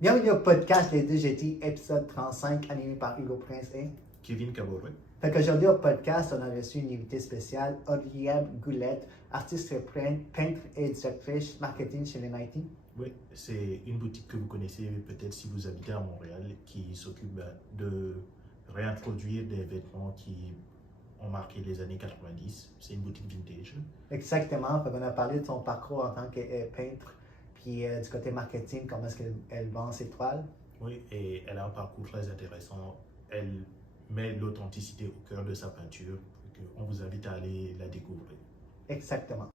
Bienvenue au podcast Les Deux Jetis, épisode 35, animé par Hugo Prince et Kevin Caboret. Fait qu'aujourd'hui au podcast, on a reçu une invitée spéciale, Audrienne Goulette, artiste peintre et directrice marketing chez les Nike. Oui, c'est une boutique que vous connaissez peut-être si vous habitez à Montréal qui s'occupe de réintroduire des vêtements qui ont marqué les années 90. C'est une boutique vintage. Exactement, fait qu'on a parlé de son parcours en tant que peintre, puis du côté marketing, comment est-ce qu'elle vend ses toiles. Oui, et elle a un parcours très intéressant. Elle met l'authenticité au cœur de sa peinture. On vous invite à aller la découvrir. Exactement.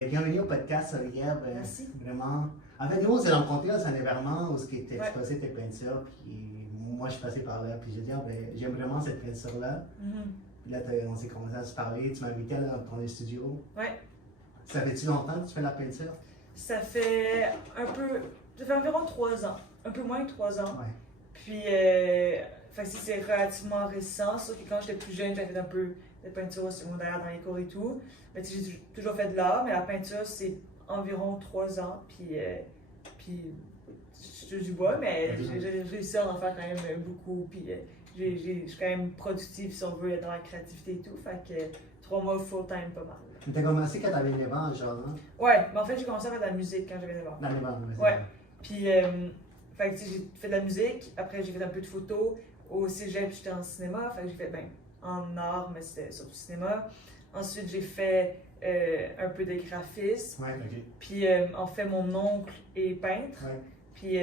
Bienvenue au podcast, Audrienne. Merci. Vraiment. En fait, nous, on s'est rencontrés à un événement où tu exposé tes peintures, puis moi, je suis passé par là, puis j'ai dit, ah, ben, j'aime vraiment cette peinture-là. Puis là, on s'est commencé à se parler, tu m'as invité dans ton studio. Ouais. Ça fait-tu longtemps que tu fais la peinture? Ça fait environ 3 ans, un peu moins de 3 ans. Ouais. Puis, fait que c'est relativement récent, sauf que quand j'étais plus jeune, j'avais fait un peu de peinture au secondaire dans les cours et tout. Mais j'ai toujours fait de l'art, mais la peinture, c'est environ 3 ans. Puis je touche du bois, mais j'ai réussi à en faire quand même beaucoup. Puis, je suis quand même productive, si on veut, dans la créativité et tout. Fait que 3 mois full-time, pas mal. Tu as commencé quand tu avais 9 ans, genre, hein? Ouais, mais en fait, j'ai commencé à faire de la musique quand j'avais 9 ans. Dans les bandes, Ouais. Puis, fait que, j'ai fait de la musique, après j'ai fait un peu de photo. Au cégep, j'étais en cinéma, fait que j'ai fait en art, mais c'était surtout cinéma. Ensuite, j'ai fait un peu de graphisme. Ouais. Ok. Puis, en fait, mon oncle est peintre. Ouais. Puis,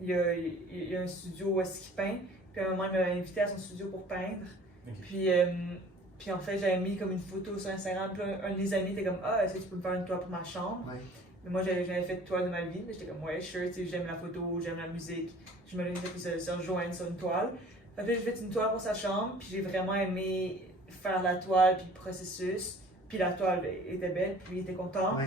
il y a un studio où est-ce qu'il peint. Puis, à un moment, il m'a invité à son studio pour peindre. Ok. Puis en fait, j'avais mis comme une photo sur Instagram. Puis, un de mes amis était comme, ah, est-ce que tu peux me faire une toile pour ma chambre? Ouais. Mais moi, j'avais jamais fait de toile de ma vie, mais j'étais comme, ouais, sure, tu sais, j'aime la photo, j'aime la musique. Je me suis se rejoindre sur une toile. Fait que là, j'ai fait une toile pour sa chambre, puis j'ai vraiment aimé faire la toile, puis le processus. Puis la toile était belle, puis il était content. Ouais.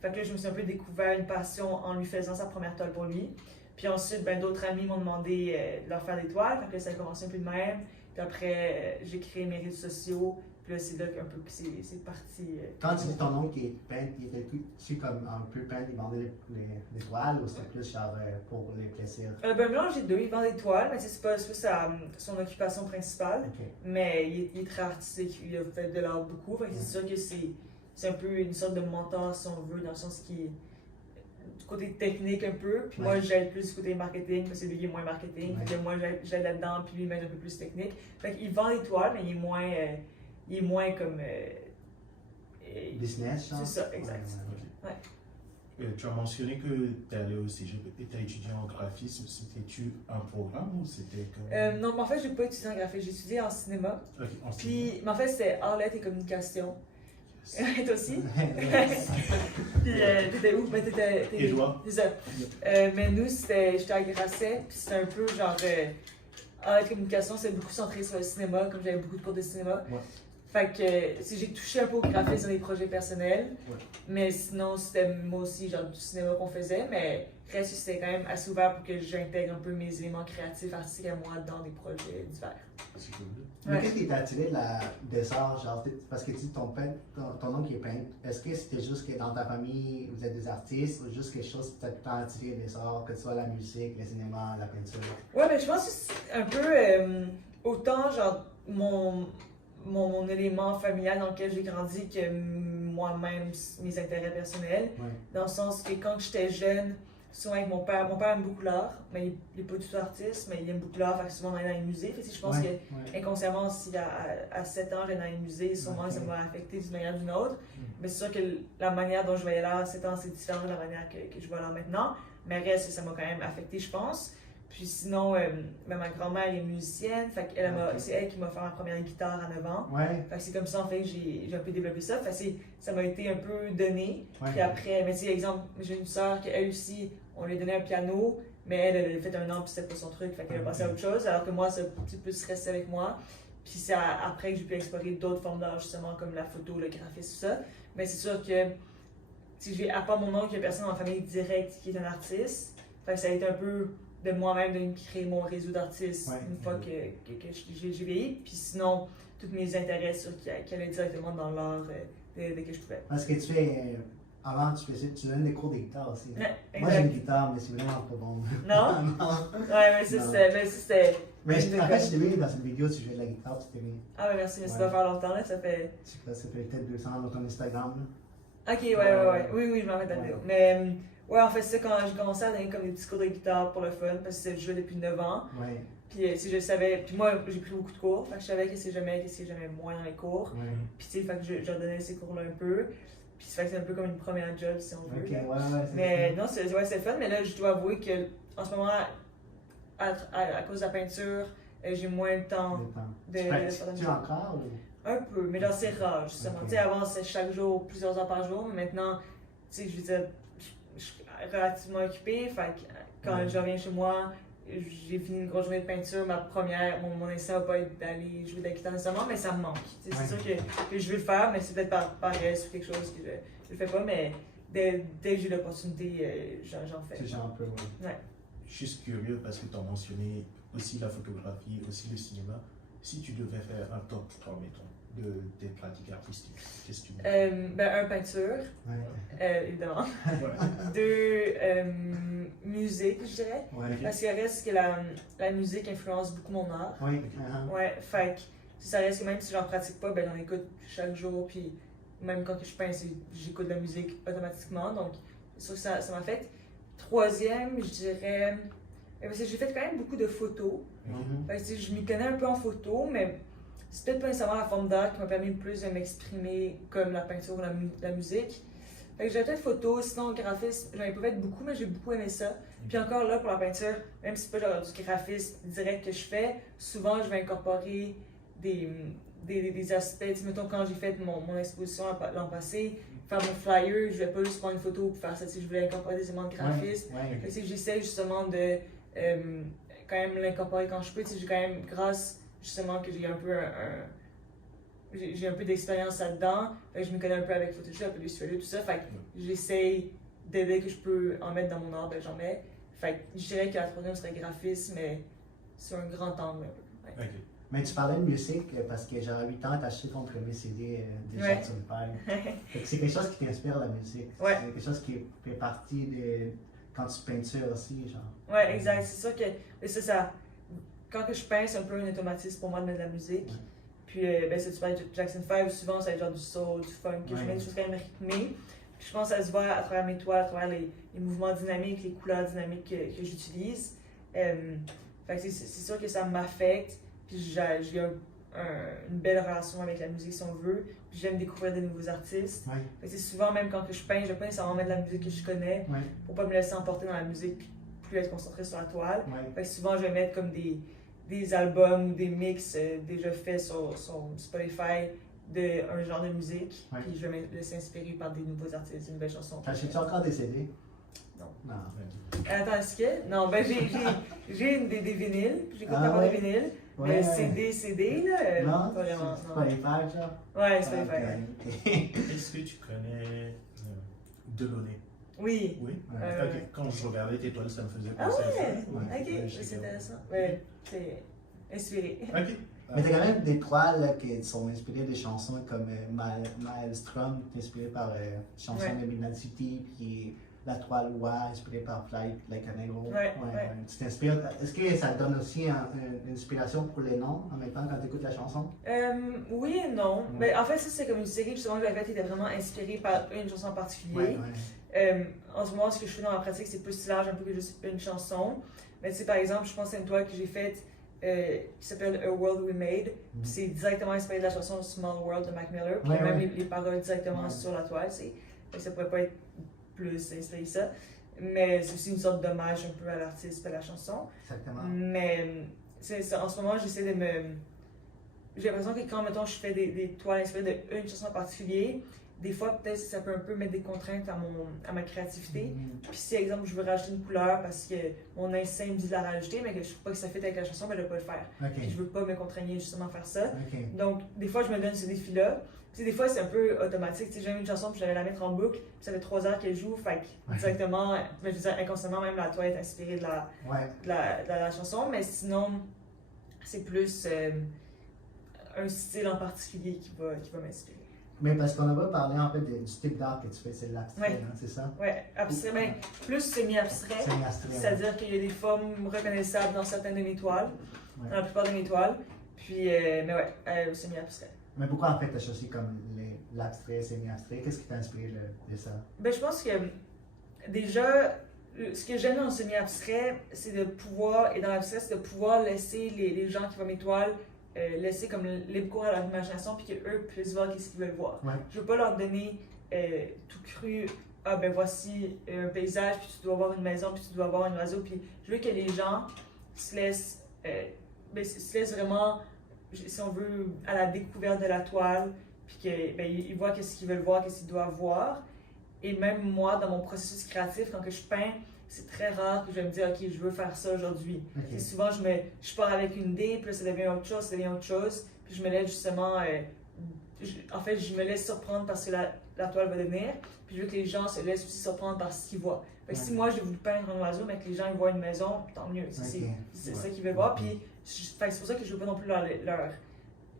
Fait que là, je me suis un peu découvert une passion en lui faisant sa première toile pour lui. Puis ensuite, d'autres amis m'ont demandé de leur faire des toiles, fait que là, ça a commencé un peu de même. Puis après, j'ai créé mes réseaux sociaux. Puis là, c'est là qu'un peu que c'est parti. Quand tu dis ton oncle qui est peintre, il était-tu comme un peu peintre, il vendait les toiles ou c'était plus genre pour les plaisirs? Mélange des deux, il vend des toiles, mais c'est pas son occupation principale. Ok. Mais il est très artistique, il a fait de l'art beaucoup. Fait que c'est sûr que c'est un peu une sorte de mentor, si on veut, dans le sens qui est du côté technique un peu. Puis moi, j'aide plus du côté marketing, parce que lui, il est moins marketing. Ouais. Fait que moi, j'aide là-dedans, puis lui, il m'aide un peu plus technique. Fait qu'il vend des toiles, mais il est moins comme. Business, genre? C'est ça, exact. Ok. Tu as mentionné que tu es allé au cégep et tu as étudié en graphisme. C'était-tu un programme ou c'était comme... Non, mais en fait, j'ai pas étudié en graphisme, j'ai étudié en cinéma. Ok, en Puis, mais en fait, c'était art, lettres et communication. cinéma. Toi aussi? Ouais. Puis, t'étais où? Ben, t'étais. Édouard. C'est ça. Mais nous, j'étais à Grasset, puis c'était un peu genre. Art et communication, c'est beaucoup centré sur le cinéma, comme j'avais beaucoup de cours de cinéma. Ouais. Fait que j'ai touché un peu au graphisme dans les projets personnels, Ouais. mais sinon, c'était moi aussi genre du cinéma qu'on faisait, mais reste c'était quand même assez ouvert pour que j'intègre un peu mes éléments créatifs, artistiques à moi dans des projets divers. C'est cool. Mais Ouais. qu'est-ce qui t'a attiré des arts, genre, parce que tu dis ton oncle qui est peintre, est-ce que c'était juste que dans ta famille, vous êtes des artistes, ou juste quelque chose qui t'a tout le temps attiré des arts, que ce soit la musique, le cinéma, la peinture? Ouais, mais je pense que c'est un peu autant genre mon élément familial dans lequel j'ai grandi que moi-même, mes intérêts personnels. Ouais. Dans le sens que quand j'étais jeune, souvent avec mon père aime beaucoup l'art, mais il n'est pas du tout artiste, mais il aime beaucoup l'art, fait que souvent on allait dans les musées. Fait que je pense Ouais. que inconsciemment, si à 7 ans j'allais dans les musées, sûrement ça m'a affecté d'une manière ou d'une autre. Mais c'est sûr que la manière dont je voyais l'art à 7 ans, c'est différent de la manière que je vois l'art maintenant. Mais reste, ça m'a quand même affecté, je pense. Puis sinon, ma grand-mère est musicienne, fait qu'elle c'est elle qui m'a fait ma première guitare à 9 ans. Ouais. Fait que c'est comme ça en fait que j'ai un peu développé ça. Fait que ça m'a été un peu donné. Ouais. Puis après, mais tu sais, exemple, j'ai une soeur qui elle aussi, on lui a donné un piano, mais elle a fait un an puis c'était pas son truc, fait qu'elle a passé à autre chose. Alors que moi, ça a un petit peu resté avec moi. Puis c'est après que j'ai pu explorer d'autres formes d'art justement comme la photo, le graphisme, tout ça. Mais c'est sûr que si j'ai à part mon oncle, il y a personne dans ma famille directe qui est un artiste. Fait que ça a été un peu de moi-même de créer mon réseau d'artistes une fois que j'ai vieilli. Puis sinon, tous mes intérêts qui allaient directement dans l'art dès que je pouvais. Est-ce que tu fais Avant, tu donnes des cours de guitare aussi. Ouais, Moi, j'ai une guitare, mais c'est vraiment pas bon. Non? Non. Ouais, mais ça, c'était. Mais en fait, je t'ai vu dans cette vidéo, tu jouais de la guitare, tu t'es mis. Ah, ouais, merci, mais ça Ouais. doit faire longtemps, là, ça fait. Je sais pas, ça fait peut-être 200 ans dans ton Instagram. Ok, ouais. Oui, oui, je m'en rappelle de la vidéo. Mais, ouais, en fait, c'est quand j'ai commencé à donner comme des petits cours de guitare pour le fun, parce que je jouais depuis 9 ans. Ouais. Puis, si je savais. Puis, moi, j'ai pris beaucoup de cours, fait que je savais qu'est-ce que j'aimais moins dans les cours. Ouais. Puis, tu sais, fait que je redonnais ces cours-là un peu. Puis, ça fait que c'est un peu comme une première job, si on veut. Ok, là. ouais, c'est Mais ça. non, c'est fun, mais là, je dois avouer que en ce moment, à cause de la peinture, j'ai moins de temps Le temps. de. Tu pratiques-tu encore ou? Un peu, mais là, c'est rare, justement. Ok. Tu sais, avant, c'est chaque jour, plusieurs heures par jour, mais maintenant, tu sais, je veux dire, je suis relativement occupée, fait que quand Ouais. je reviens chez moi, j'ai fini une grosse journée de peinture, mon instinct va pas être d'aller jouer de la guitare nécessairement, mais ça me manque. Tu sais, Ouais. c'est sûr que je veux le faire, mais c'est peut-être par paresse ou quelque chose que je le fais pas, mais dès que j'ai l'opportunité, j'en fais. C'est genre un peu, ouais. Je suis juste curieux parce que tu as mentionné aussi la photographie, aussi le cinéma. Si tu devais faire un top 3, mettons, de tes pratiques artistiques, qu'est-ce que tu dirais? Ben, peinture, Ouais. évidemment. Ouais. 2, musique, je dirais. Ouais. Parce qu'il reste que la musique influence beaucoup mon art. Oui. Uh-huh. Ouais, fait que ça reste que même si j'en pratique pas, ben j'en écoute chaque jour, puis même quand je peins, j'écoute de la musique automatiquement, donc c'est sûr que ça m'affecte. 3e, je dirais, parce que j'ai fait quand même beaucoup de photos, Mhm. fait que, tu sais, je m'y connais un peu en photo, mais c'est peut-être pas nécessairement la forme d'art qui m'a permis le plus de m'exprimer comme la peinture ou la musique. Fait que j'ai peut-être photo, sinon graphisme, j'en ai pas fait beaucoup, mais j'ai beaucoup aimé ça. Puis encore là, pour la peinture, même si c'est pas genre du graphisme direct que je fais, souvent je vais incorporer des aspects. Tu sais, mettons, quand j'ai fait mon exposition l'an passé, faire mon flyer, je vais pas juste prendre une photo pour faire ça. Tu sais, je voulais incorporer des éléments de graphisme. Ouais. Fait que, tu sais, j'essaie justement de quand même l'incorporer quand je peux. Tu sais, j'ai quand même, grâce justement que j'ai un peu j'ai un peu d'expérience là-dedans, fait que je me connais un peu avec Photoshop, Illustrator, tout ça, fait que j'essaye dès que je peux en mettre dans mon art, ben j'en mets. Fait que je dirais que la 3e serait graphisme, mais sur un grand angle un peu. Ouais. Ok. Mais tu parlais de musique parce que genre à 8 ans, t'as acheté ton premier CD des Ouais. chansons de père. Fait que c'est quelque chose qui t'inspire la musique. Ouais. C'est quelque chose qui fait partie de quand tu peintures aussi, genre. Ouais, exact. C'est sûr que mais ça. Quand que je peins, c'est un peu un automatisme pour moi de mettre de la musique. Ouais. Puis, ben, c'est super Jackson 5, souvent, ça va être genre du soul, du funk, que je mets des choses quand même rythmées. Puis, je pense que ça se voit à travers mes toiles, à travers les mouvements dynamiques, les couleurs dynamiques que j'utilise. Fait que c'est sûr que ça m'affecte. Puis, j'ai une belle relation avec la musique, si on veut. Puis, j'aime découvrir de nouveaux artistes. Ouais. Fait que souvent, même quand que je peins, je peins sans mettre de la musique que je connais, Ouais. pour pas me laisser emporter dans la musique, puis plus être concentré sur la toile. Ouais. Fait que souvent, je vais mettre comme des albums ou des mix déjà faits sur Spotify d'un genre de musique. Ouais. Puis je vais me laisser inspirer par des nouveaux artistes, une belle chanson. T'achètes-tu encore des CD? Non. Non. Attends, est-ce que? Non, ben j'ai des vinyles, j'écoute Ah encore ouais? des vinyles. Ouais, Mais ouais. CD, là, Non, pas vraiment. c'est non. pas les pages, genre? Ouais, Spotify. Ah, ouais. ok. Est-ce que tu connais Delaunay? Oui. Oui. Euh, Ok. Quand je regardais tes toiles, ça me faisait Ah penser ouais? à ça. Ouais. Ok, je sais c'est pas. intéressant. Ouais, c'est inspiré. Ok. Mais t'as quand même des toiles là, qui sont inspirées des chansons comme Maelstrom, qui est inspiré par chansons Ouais. de Midnight City, puis la toile Wa, inspirée par Flight Like an Eagle. Ouais. Tu t'inspires. Est-ce que ça te donne aussi une inspiration pour les noms en même temps quand tu écoutes la chanson? Oui et non. Ouais. Mais en fait, ça, c'est comme une série justement que j'avais faite qui était vraiment inspirée par une chanson en particulier. Ouais. En ce moment, ce que je fais dans ma pratique, c'est plus large un peu que juste une chanson. Mais tu sais, par exemple, je pense à une toile que j'ai faite qui s'appelle A World We Made. Puis c'est directement inspiré de la chanson Small World de Mac Miller. Puis il y a Ouais, même ouais. les paroles directement Ouais. sur la toile. Fait que ça pourrait pas être plus inspiré que ça. Mais c'est aussi une sorte d'hommage un peu à l'artiste et à la chanson. Exactement. Mais en ce moment, j'essaie de me. J'ai l'impression que quand, mettons, je fais des toiles inspirées d'une chanson en particulier, des fois, peut-être ça peut un peu mettre des contraintes à ma créativité. Puis si, exemple, je veux rajouter une couleur parce que mon instinct me dit de la rajouter, mais que je trouve pas que ça fait avec la chanson, ben je vais pas le faire. Puis Ok. je veux pas me contraigner justement à faire ça. Ok. Donc, des fois, je me donne ce défi-là. Puis des fois, c'est un peu automatique. Tu sais, j'aime une chanson, puis je vais la mettre en boucle, puis ça fait 3 heures qu'elle joue. Fait que directement, je veux dire, inconsciemment, même la toile est inspirée de Ouais. la chanson. Mais sinon, c'est plus un style en particulier qui va m'inspirer. Mais parce qu'on a pas parlé en fait du type d'art que tu fais, c'est l'abstrait, Ouais. hein, c'est ça? Oui, abstrait, mais plus semi-abstrait. Semi-abstrait. C'est-à-dire qu'il y a des formes reconnaissables dans certaines de mes toiles, Ouais. dans la plupart de mes toiles. Puis, mais ouais, semi-abstrait. Mais pourquoi en fait tu as choisi comme l'abstrait, semi-abstrait? Qu'est-ce qui t'a inspiré de ça? Ben, je pense que déjà, ce que j'aime dans le semi-abstrait, c'est de pouvoir, et dans l'abstrait, c'est de pouvoir laisser les gens qui voient mes toiles, laisser comme libre cours à leur imagination, puis qu'eux puissent voir ce qu'ils veulent voir. Ouais. Je veux pas leur donner tout cru, ah ben voici un paysage, puis tu dois avoir une maison, puis tu dois avoir un oiseau, puis je veux que les gens se laissent, se laissent vraiment, si on veut, à la découverte de la toile, puis qu'ils voient qu'est-ce qu'ils veulent voir, qu'est-ce qu'ils doivent voir. Et même moi, dans mon processus créatif, quand que je peins, c'est très rare que je vais me dire, OK, je veux faire ça aujourd'hui. Ok. Souvent, je pars avec une idée, puis là, ça devient autre chose, puis je me laisse justement, en fait, je me laisse surprendre par ce que la toile va devenir, puis je veux que les gens se laissent aussi surprendre par ce qu'ils voient. Fait que si moi, j'ai voulu peindre un oiseau, mais que les gens ils voient une maison, tant mieux. C'est ça qu'ils veulent voir, puis c'est pour ça que je veux pas non plus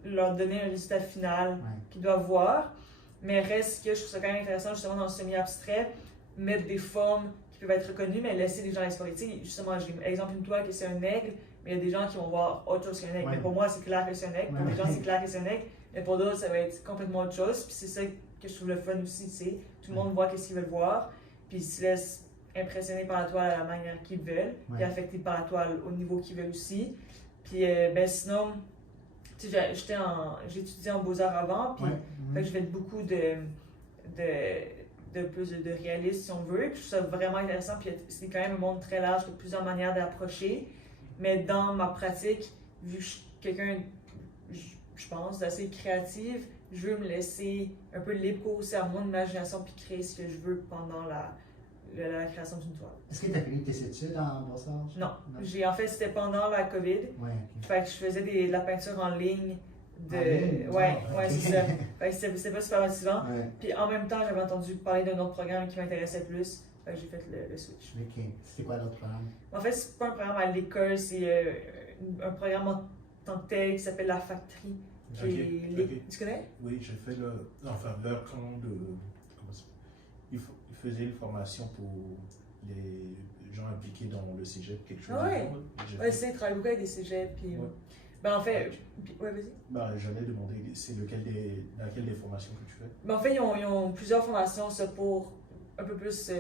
leur donner un résultat final qu'ils doivent voir. Mais reste que je trouve ça quand même intéressant, justement, dans le semi-abstrait, mettre des formes qui peuvent être reconnues, mais laisser les gens explorer. Tu sais, justement, j'ai exemple une toile que c'est un aigle, mais il y a des gens qui vont voir autre chose qu'un aigle. Ouais. Mais pour moi, c'est clair que c'est un aigle. Pour des gens, c'est clair que c'est un aigle. Mais pour d'autres, ça va être complètement autre chose. Puis c'est ça que je trouve le fun aussi, tu sais. Tout le monde voit qu'est-ce qu'ils veulent voir, puis ils se laissent impressionner par la toile à la manière qu'ils veulent, puis affectés par la toile au niveau qu'ils veulent aussi. Puis sinon, tu sais, j'ai étudié en beaux-arts avant, puis fait que je fais beaucoup de réalisme, si on veut. Puis je trouve ça vraiment intéressant. Puis c'est quand même un monde très large, de plusieurs manières d'approcher. Mais dans ma pratique, vu que je suis quelqu'un, je pense, d'assez créative, je veux me laisser un peu libre cours aussi à mon imagination puis créer ce que je veux pendant la création d'une toile. Est-ce que tu as fini tes études en beaux-arts? Non. En fait, c'était pendant la COVID. Ouais, ok. Fait que je faisais de la peinture en ligne. En ligne? Ouais, Ah, ok. c'est ça. Fait que c'était pas super motivant. Ouais. Puis en même temps, j'avais entendu parler d'un autre programme qui m'intéressait plus. Fait que j'ai fait le switch. Ok. C'est quoi l'autre programme? En fait, c'est pas un programme à l'école, c'est un programme en tant que tel qui s'appelle La Factory. Ok. Tu connais? Oui, j'ai fait Bertrand de. Comment ça s'appelle? Il faisait une formation pour les gens impliqués dans le cégep, quelque chose. Ah ouais. J'ai Ouais, fait- c'est, il travaille beaucoup avec des cégeps. Puis, Ouais. Ben en fait, ouais, vas-y. J'allais demander, c'est laquelle des formations que tu fais? Ben en fait, ils ont plusieurs formations, ça, pour un peu plus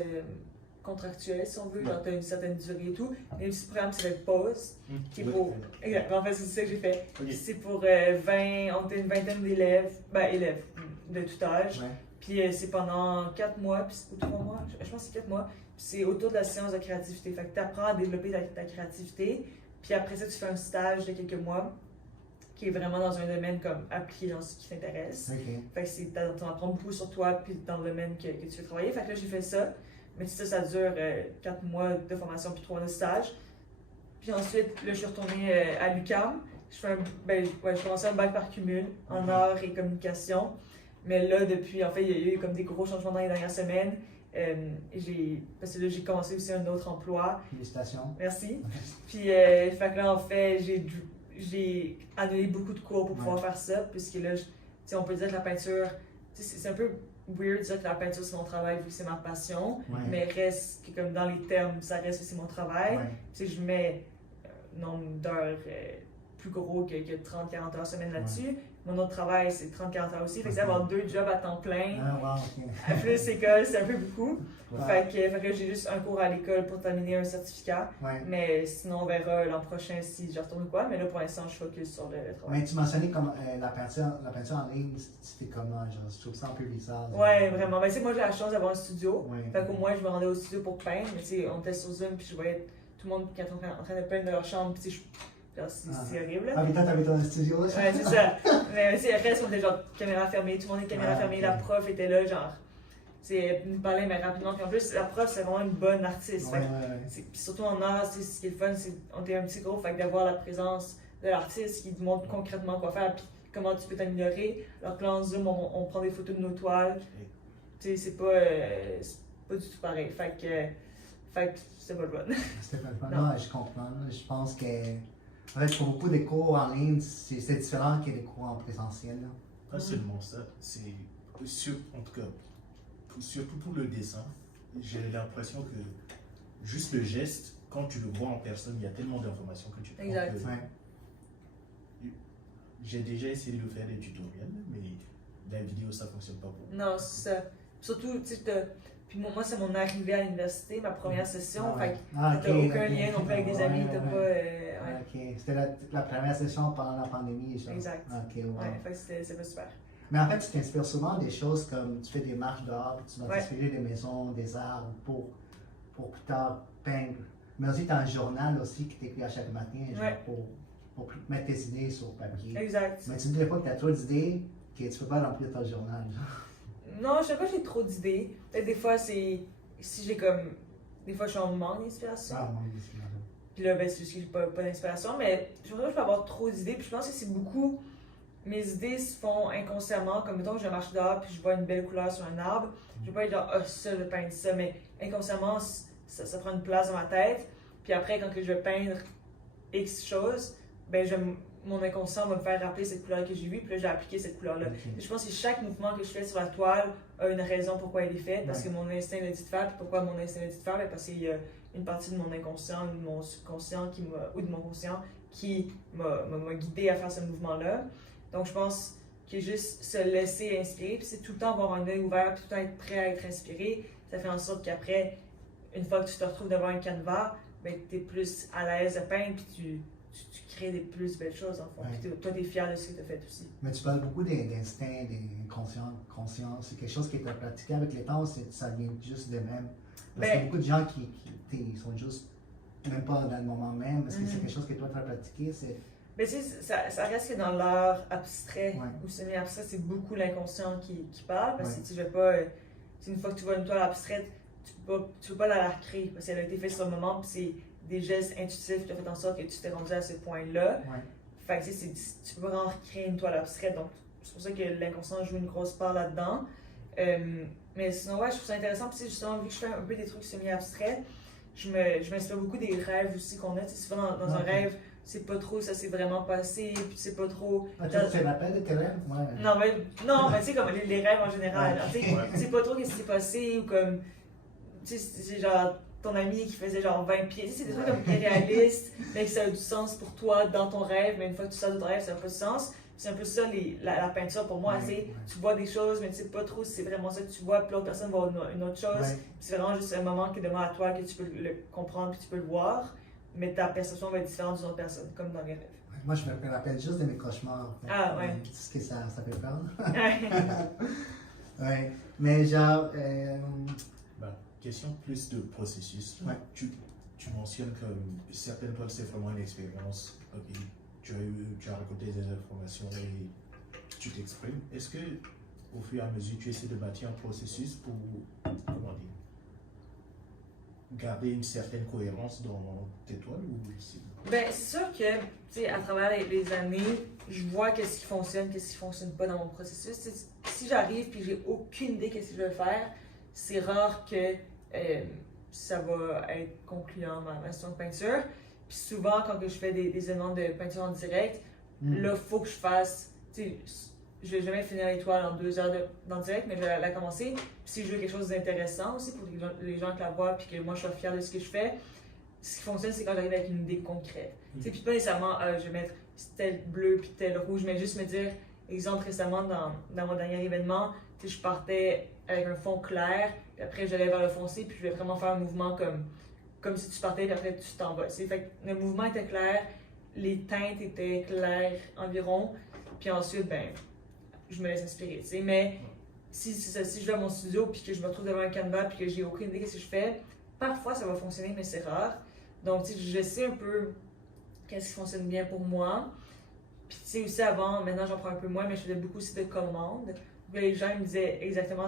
contractuel, si on veut, genre t'as une certaine durée et tout. Mais le petit programme, c'est le pause, qui est Ouais. pour. Exact. En fait, c'est ça que j'ai fait. Ok. Puis c'est pour 20, on était une vingtaine d'élèves, élèves de tout âge. Ouais. Puis c'est pendant 4 mois, ou 3 mois, je pense que c'est 4 mois. Puis c'est autour de la science de créativité. Fait que tu apprends à développer ta créativité. Puis après ça, tu fais un stage de quelques mois qui est vraiment dans un domaine comme appliqué dans ce qui t'intéresse. Ok. Fait que tu apprends beaucoup sur toi puis dans le domaine que tu veux travailler. Fait que là, j'ai fait ça. Mais ça dure 4 mois de formation puis 3 mois de stage. Puis ensuite, là, je suis retournée à l'UQAM. Je commençais un bac par cumul en art et communication. Mais là, depuis, en fait, il y a eu comme des gros changements dans les dernières semaines. Parce que là, j'ai commencé aussi un autre emploi. Félicitations. Merci. Puis, fait que là, en fait, j'ai annulé beaucoup de cours pour pouvoir faire ça, puisque là, on peut dire que la peinture, c'est un peu weird de dire que la peinture c'est mon travail vu que c'est ma passion, mais reste que comme dans les termes, ça reste aussi mon travail. Ouais. Je mets un nombre d'heures plus gros que 30-40 heures semaine là-dessus. Mon autre travail, c'est 30-40 heures aussi. Fait que c'est avoir 2 jobs à temps plein. Ah, wow, ok. À plus école, c'est un peu beaucoup. Ouais. Fait que j'ai juste un cours à l'école pour terminer un certificat. Ouais. Mais sinon, on verra l'an prochain si je retourne ou quoi. Mais là, pour l'instant, je focus sur le travail. Mais tu mentionnais comme la peinture en ligne, c'était comment? Genre, je trouve ça un peu bizarre. Ouais, vraiment. Ben, moi, j'ai la chance d'avoir un studio. Ouais. Fait qu'au moins, je me rendais au studio pour peindre. Mais tu sais, on était sur Zoom, puis je voyais tout le monde qui était en train de peindre dans leur chambre. Puis tu sais, c'est horrible. Là. Ah, mais toi, t'avais ton studio là? Ouais, c'est ça. Mais tu sais, le reste, on était genre caméra fermée. Tout le monde est caméra fermée. Ok. La prof était là, genre. Elle nous parlait mais rapidement. Puis en plus, la prof, c'est vraiment une bonne artiste. Ouais, Fait que puis surtout en art, ce qui est le fun, c'est qu'on était un petit groupe, fait que d'avoir la présence de l'artiste qui te montre concrètement quoi faire, puis comment tu peux t'améliorer. Alors que là, en Zoom, on prend des photos de nos toiles. Tu sais, c'est pas du tout pareil. Fait que c'est pas le bon. C'était pas le fun. Non, je comprends. Je pense que, en fait, pour beaucoup de cours en ligne, c'est différent que les cours en présentiel. Là. Pas seulement ça, c'est en tout cas, surtout pour le dessin, j'ai l'impression que juste le geste, quand tu le vois en personne, il y a tellement d'informations que tu prends. Exact. J'ai déjà essayé de faire des tutoriels, mais la vidéo, ça ne fonctionne pas pour moi. Non, c'est ça. Surtout, tu sais, puis moi, c'est mon arrivée à l'université, ma première session. Fait que t'as aucun lien non plus avec des amis, t'as pas. Ok, c'était la première session pendant la pandémie, genre. Exact. Ok, Ouais, fait que c'est pas super. Mais en fait, tu t'inspires souvent des choses comme tu fais des marches dehors, puis tu vas t'inspirer des maisons, des arbres pour plus tard peindre. Mais aussi, tu as un journal aussi qui t'écris à chaque matin, genre pour mettre tes idées sur papier. Exact. Mais tu ne dis pas que tu as trop d'idées, que tu peux pas remplir ton journal. Non, je sais pas si j'ai trop d'idées. Peut-être des fois, c'est. Si j'ai comme. Des fois, je suis en manque d'inspiration. Ah, mon Dieu. Puis là, ben, c'est juste que j'ai pas d'inspiration. Mais je pense que je peux avoir trop d'idées. Puis je pense que c'est beaucoup. Mes idées se font inconsciemment. Comme mettons, je marche dehors puis je vois une belle couleur sur un arbre. Je vais pas être genre, ça, je vais peindre ça. Mais inconsciemment, ça prend une place dans ma tête. Puis après, quand que je vais peindre X choses, ben, mon inconscient va me faire rappeler cette couleur que j'ai vue, puis là, j'ai appliqué cette couleur-là. Je pense que chaque mouvement que je fais sur la toile a une raison pourquoi il est fait, parce que mon instinct l'a dit de faire, puis pourquoi mon instinct l'a dit de faire, ben parce qu'il y a une partie de mon inconscient ou de mon subconscient ou de mon conscient qui m'a guidé à faire ce mouvement-là. Donc, je pense que juste se laisser inspirer, puis c'est tout le temps avoir un œil ouvert, puis tout le temps être prêt à être inspiré, ça fait en sorte qu'après, une fois que tu te retrouves devant un canevas, ben, tu es plus à l'aise à peindre, puis tu crées des plus belles choses en fond. Puis toi, tu es fier de ce que tu as fait aussi. Mais tu parles beaucoup d'instinct, d'inconscience. C'est quelque chose qui est pratiqué avec les temps, ça vient juste de même. Parce qu'il y a beaucoup de gens qui sont juste même pas dans le moment même. Est-ce que c'est quelque chose que toi tu as pratiqué? Mais tu sais, ça reste que dans l'art abstrait ou semi-abstrait, c'est beaucoup l'inconscient qui parle. Parce que tu ne veux pas. Une fois que tu vois une toile abstraite, tu peux pas la recréer parce qu'elle a été faite sur le moment, puis c'est des gestes intuitifs qui ont fait en sorte que tu t'es rendu à ce point-là. Fait que tu peux vraiment recréer une toile abstraite, donc c'est pour ça que l'inconscient joue une grosse part là-dedans. Mais sinon, je trouve ça intéressant, puis justement, vu que je fais un peu des trucs semi-abstraits, je m'inspire beaucoup des rêves aussi qu'on a. Souvent, dans un rêve, c'est pas trop, ça s'est vraiment passé, puis c'est pas trop. Tu te rappelles de tes rêves? Non, mais tu sais, comme les rêves en général. C'est pas trop ce qui s'est passé, ou comme. Tu sais, c'est genre ton ami qui faisait genre 20 pieds. C'est des trucs comme irréalistes, mais que ça a du sens pour toi dans ton rêve, mais une fois que tu sors de ton rêve, ça n'a pas de sens. C'est un peu ça la peinture pour moi. Tu vois des choses, mais tu sais pas trop si c'est vraiment ça que tu vois, puis l'autre personne voit une autre chose. C'est vraiment juste un moment qui est devant à toi que tu peux le comprendre, puis tu peux le voir, mais ta perception va être différente d'une autre personne, comme dans les rêves. Moi, je me rappelle juste de mes cauchemars. Ce que ça fait peur. Mais genre. Question plus de processus. Tu mentionnes que certaines fois, c'est vraiment une expérience. Okay. Tu as récolté des informations et tu t'exprimes. Est-ce que, au fur et à mesure, tu essaies de bâtir un processus pour, comment dire, garder une certaine cohérence dans tes toiles ou c'est sûr que, tu sais, à travers les années, je vois qu'est-ce qui fonctionne pas dans mon processus. Si j'arrive puis j'ai aucune idée qu'est-ce que je veux faire, c'est rare que ça va être concluant ma session de peinture. Puis souvent, quand je fais des éléments de peinture en direct, là, il faut que je fasse. Tu sais, je vais jamais finir l'étoile en 2 heures dans direct, mais je vais la commencer. Puis si je veux quelque chose d'intéressant aussi pour les gens qui la voient, puis que moi je sois fière de ce que je fais, ce qui fonctionne, c'est quand j'arrive avec une idée concrète. Tu sais, puis pas nécessairement, je vais mettre tel bleu puis tel rouge, mais juste me dire, exemple, récemment dans mon dernier événement, tu sais, je partais avec un fond clair, puis après j'allais vers le foncé, puis je vais vraiment faire un mouvement comme si tu partais, puis après tu t'en vas. Fait que le mouvement était clair, les teintes étaient claires environ, puis ensuite, je me laisse inspirer, tu sais. Mais si je vais à mon studio, puis que je me retrouve devant un canevas, puis que j'ai aucune idée de ce que je fais, parfois ça va fonctionner, mais c'est rare. Donc, tu sais, je sais un peu qu'est-ce qui fonctionne bien pour moi. Puis, tu sais, aussi avant, maintenant j'en prends un peu moins, mais je faisais beaucoup aussi de commandes. Les gens ils me disaient exactement.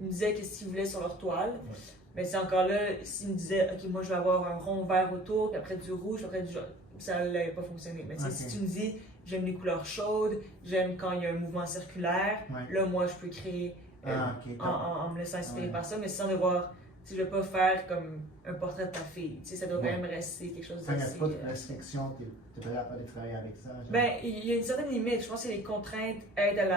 Ils me disaient qu'est-ce qu'ils voulaient sur leur toile. Mais c'est encore là, s'ils me disaient, OK, moi je vais avoir un rond vert autour, puis après du rouge, après du jaune, ça n'allait pas fonctionner. Mais si tu me dis, j'aime les couleurs chaudes, j'aime quand il y a un mouvement circulaire, là, moi je peux créer en me laissant inspirer par ça, mais sans devoir je vais pas faire comme un portrait de ta fille. Tu sais, ça doit quand même rester quelque chose d'assez... d'assez... Quand il n'y a pas de restriction, tu es prêt à pas de travailler avec ça? Genre. Ben, il y a une certaine limite. Je pense que les contraintes aident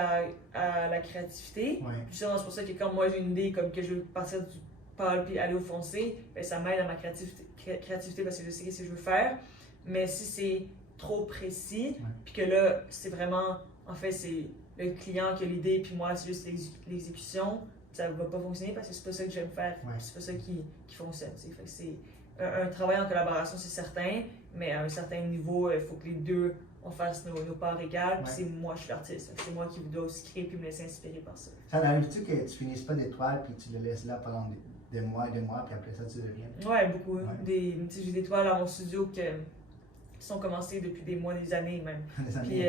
à la créativité. Ouais. Justement, c'est pour ça que quand moi j'ai une idée comme que je veux partir du pâle puis aller au foncé, ben, ça m'aide à ma créativité parce que je sais ce que je veux faire. Mais si c'est trop précis, puis que là, c'est vraiment, en fait, c'est le client qui a l'idée, puis moi, c'est juste l'exécution, ça va pas fonctionner parce que c'est pas ça que j'aime faire, c'est pas ça qui fonctionne. Fait que c'est un travail en collaboration, c'est certain, mais à un certain niveau, il faut que les deux, on fasse nos parts égales, puis c'est moi, je suis l'artiste, c'est moi qui dois aussi créer puis me laisser inspirer par ça. Ça arrive-tu que tu finisses pas des toiles, puis tu le laisses là pendant des mois et des mois, puis après ça, tu reviens? Ouais, beaucoup. J'ai des toiles à mon studio qui sont commencées depuis des mois, des années même. Puis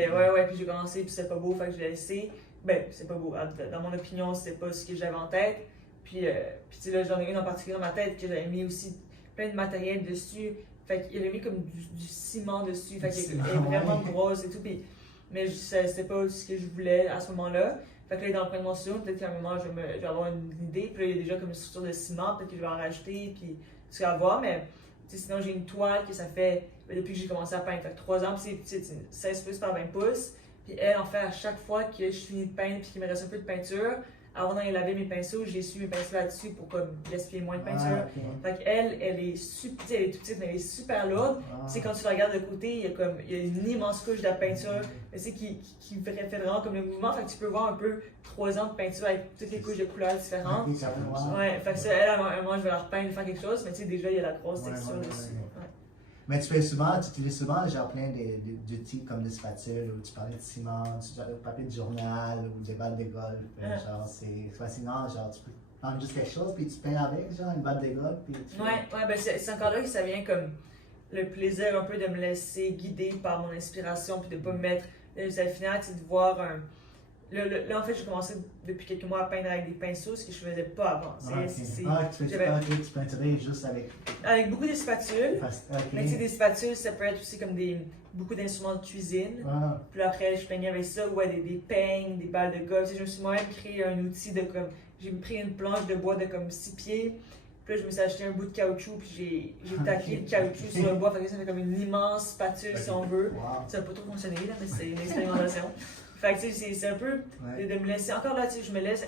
puis j'ai commencé, puis c'est pas beau, fait que je l'ai laissé. Ben, c'est pas beau. Dans mon opinion, c'est pas ce que j'avais en tête. Puis là, j'en ai une en particulier dans ma tête que j'avais mis aussi plein de matériel dessus. Fait qu'il avait mis comme du ciment dessus. Fait qu'elle est vraiment grosse et tout. Puis, mais c'était pas ce que je voulais à ce moment-là. Fait que là, dans le coin de mon studio, peut-être qu'à un moment, je vais avoir une idée. Puis là, il y a déjà comme une structure de ciment. Peut-être que je vais en rajouter. Puis ce qu'il va voir. Mais sinon, j'ai une toile que ça fait depuis que j'ai commencé à peindre. Fait que 3 ans, puis c'est 16 pouces par 20 pouces. Puis elle, en fait, à chaque fois que je finis de peindre puis qu'il me reste un peu de peinture, avant d'aller laver mes pinceaux, j'essuie mes pinceaux là-dessus pour comme gaspiller moins de peinture. Fait qu'elle, elle est super, elle est toute petite, mais elle est super lourde. C'est quand tu la regardes de côté, il y a une immense couche de peinture, mais qui fait vraiment comme le mouvement. Fait que tu peux voir un peu 3 ans de peinture avec toutes les couches de couleurs différentes. Ouais, fait que ça, elle, à un moment, je vais la repeindre, faire quelque chose, mais tu sais, déjà, il y a la grosse texture dessus. Mais tu utilises souvent genre plein d'outils comme des spatules, ou tu parlais de ciment, du papier de journal, ou des balles de golf. Genre, c'est fascinant, genre, tu peux prendre juste quelque chose, puis tu peins avec, genre, une balle de golf. Puis ben c'est encore là que ça vient comme le plaisir un peu de me laisser guider par mon inspiration, puis de pas me mettre. Le résultat final, c'est de voir un. Là, en fait, j'ai commencé depuis quelques mois à peindre avec des pinceaux, ce que je faisais pas avant. Tu peinturais juste avec... Avec beaucoup de spatules. Mais tu sais, des spatules, ça peut être aussi comme beaucoup d'instruments de cuisine. Puis après, je peignais avec ça, des peignes, des balles de golf. Je me suis moi-même créé un outil de comme... J'ai pris une planche de bois de comme 6 pieds. Puis là, je me suis acheté un bout de caoutchouc, puis j'ai taqué le caoutchouc sur le bois. Fait que ça fait comme une immense spatule, si on veut. Ça n'a pas trop fonctionné, là, mais c'est une expérimentation. Fait que c'est un peu de me laisser, encore là, je me laisse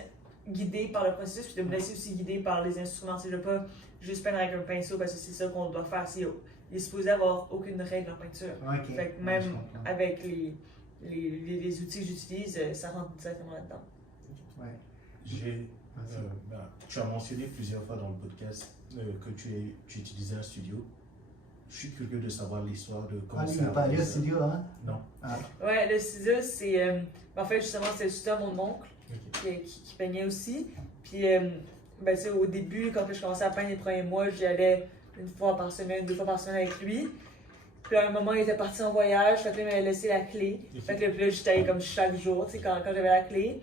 guider par le processus, puis de me laisser aussi guider par les instruments. Je ne veux pas juste peindre avec un pinceau parce que c'est ça qu'on doit faire. Il est supposé avoir aucune règle en peinture. Fait que même avec les outils que j'utilise, ça rentre directement là-dedans. Tu as mentionné plusieurs fois dans le podcast que tu utilisais un studio. Je suis curieux de savoir l'histoire de comment ça a le studio, hein? Non. Ouais, le studio, c'est... en fait, justement, c'est le studio à mon oncle qui peignait aussi. Puis, au début, quand je commençais à peindre les premiers mois, j'y allais 1 fois par semaine, 2 fois par semaine avec lui. Puis à un moment, il était parti en voyage, fait que là, il m'avait laissé la clé. Fait que là, j'étais allée comme chaque jour, tu sais, quand j'avais la clé.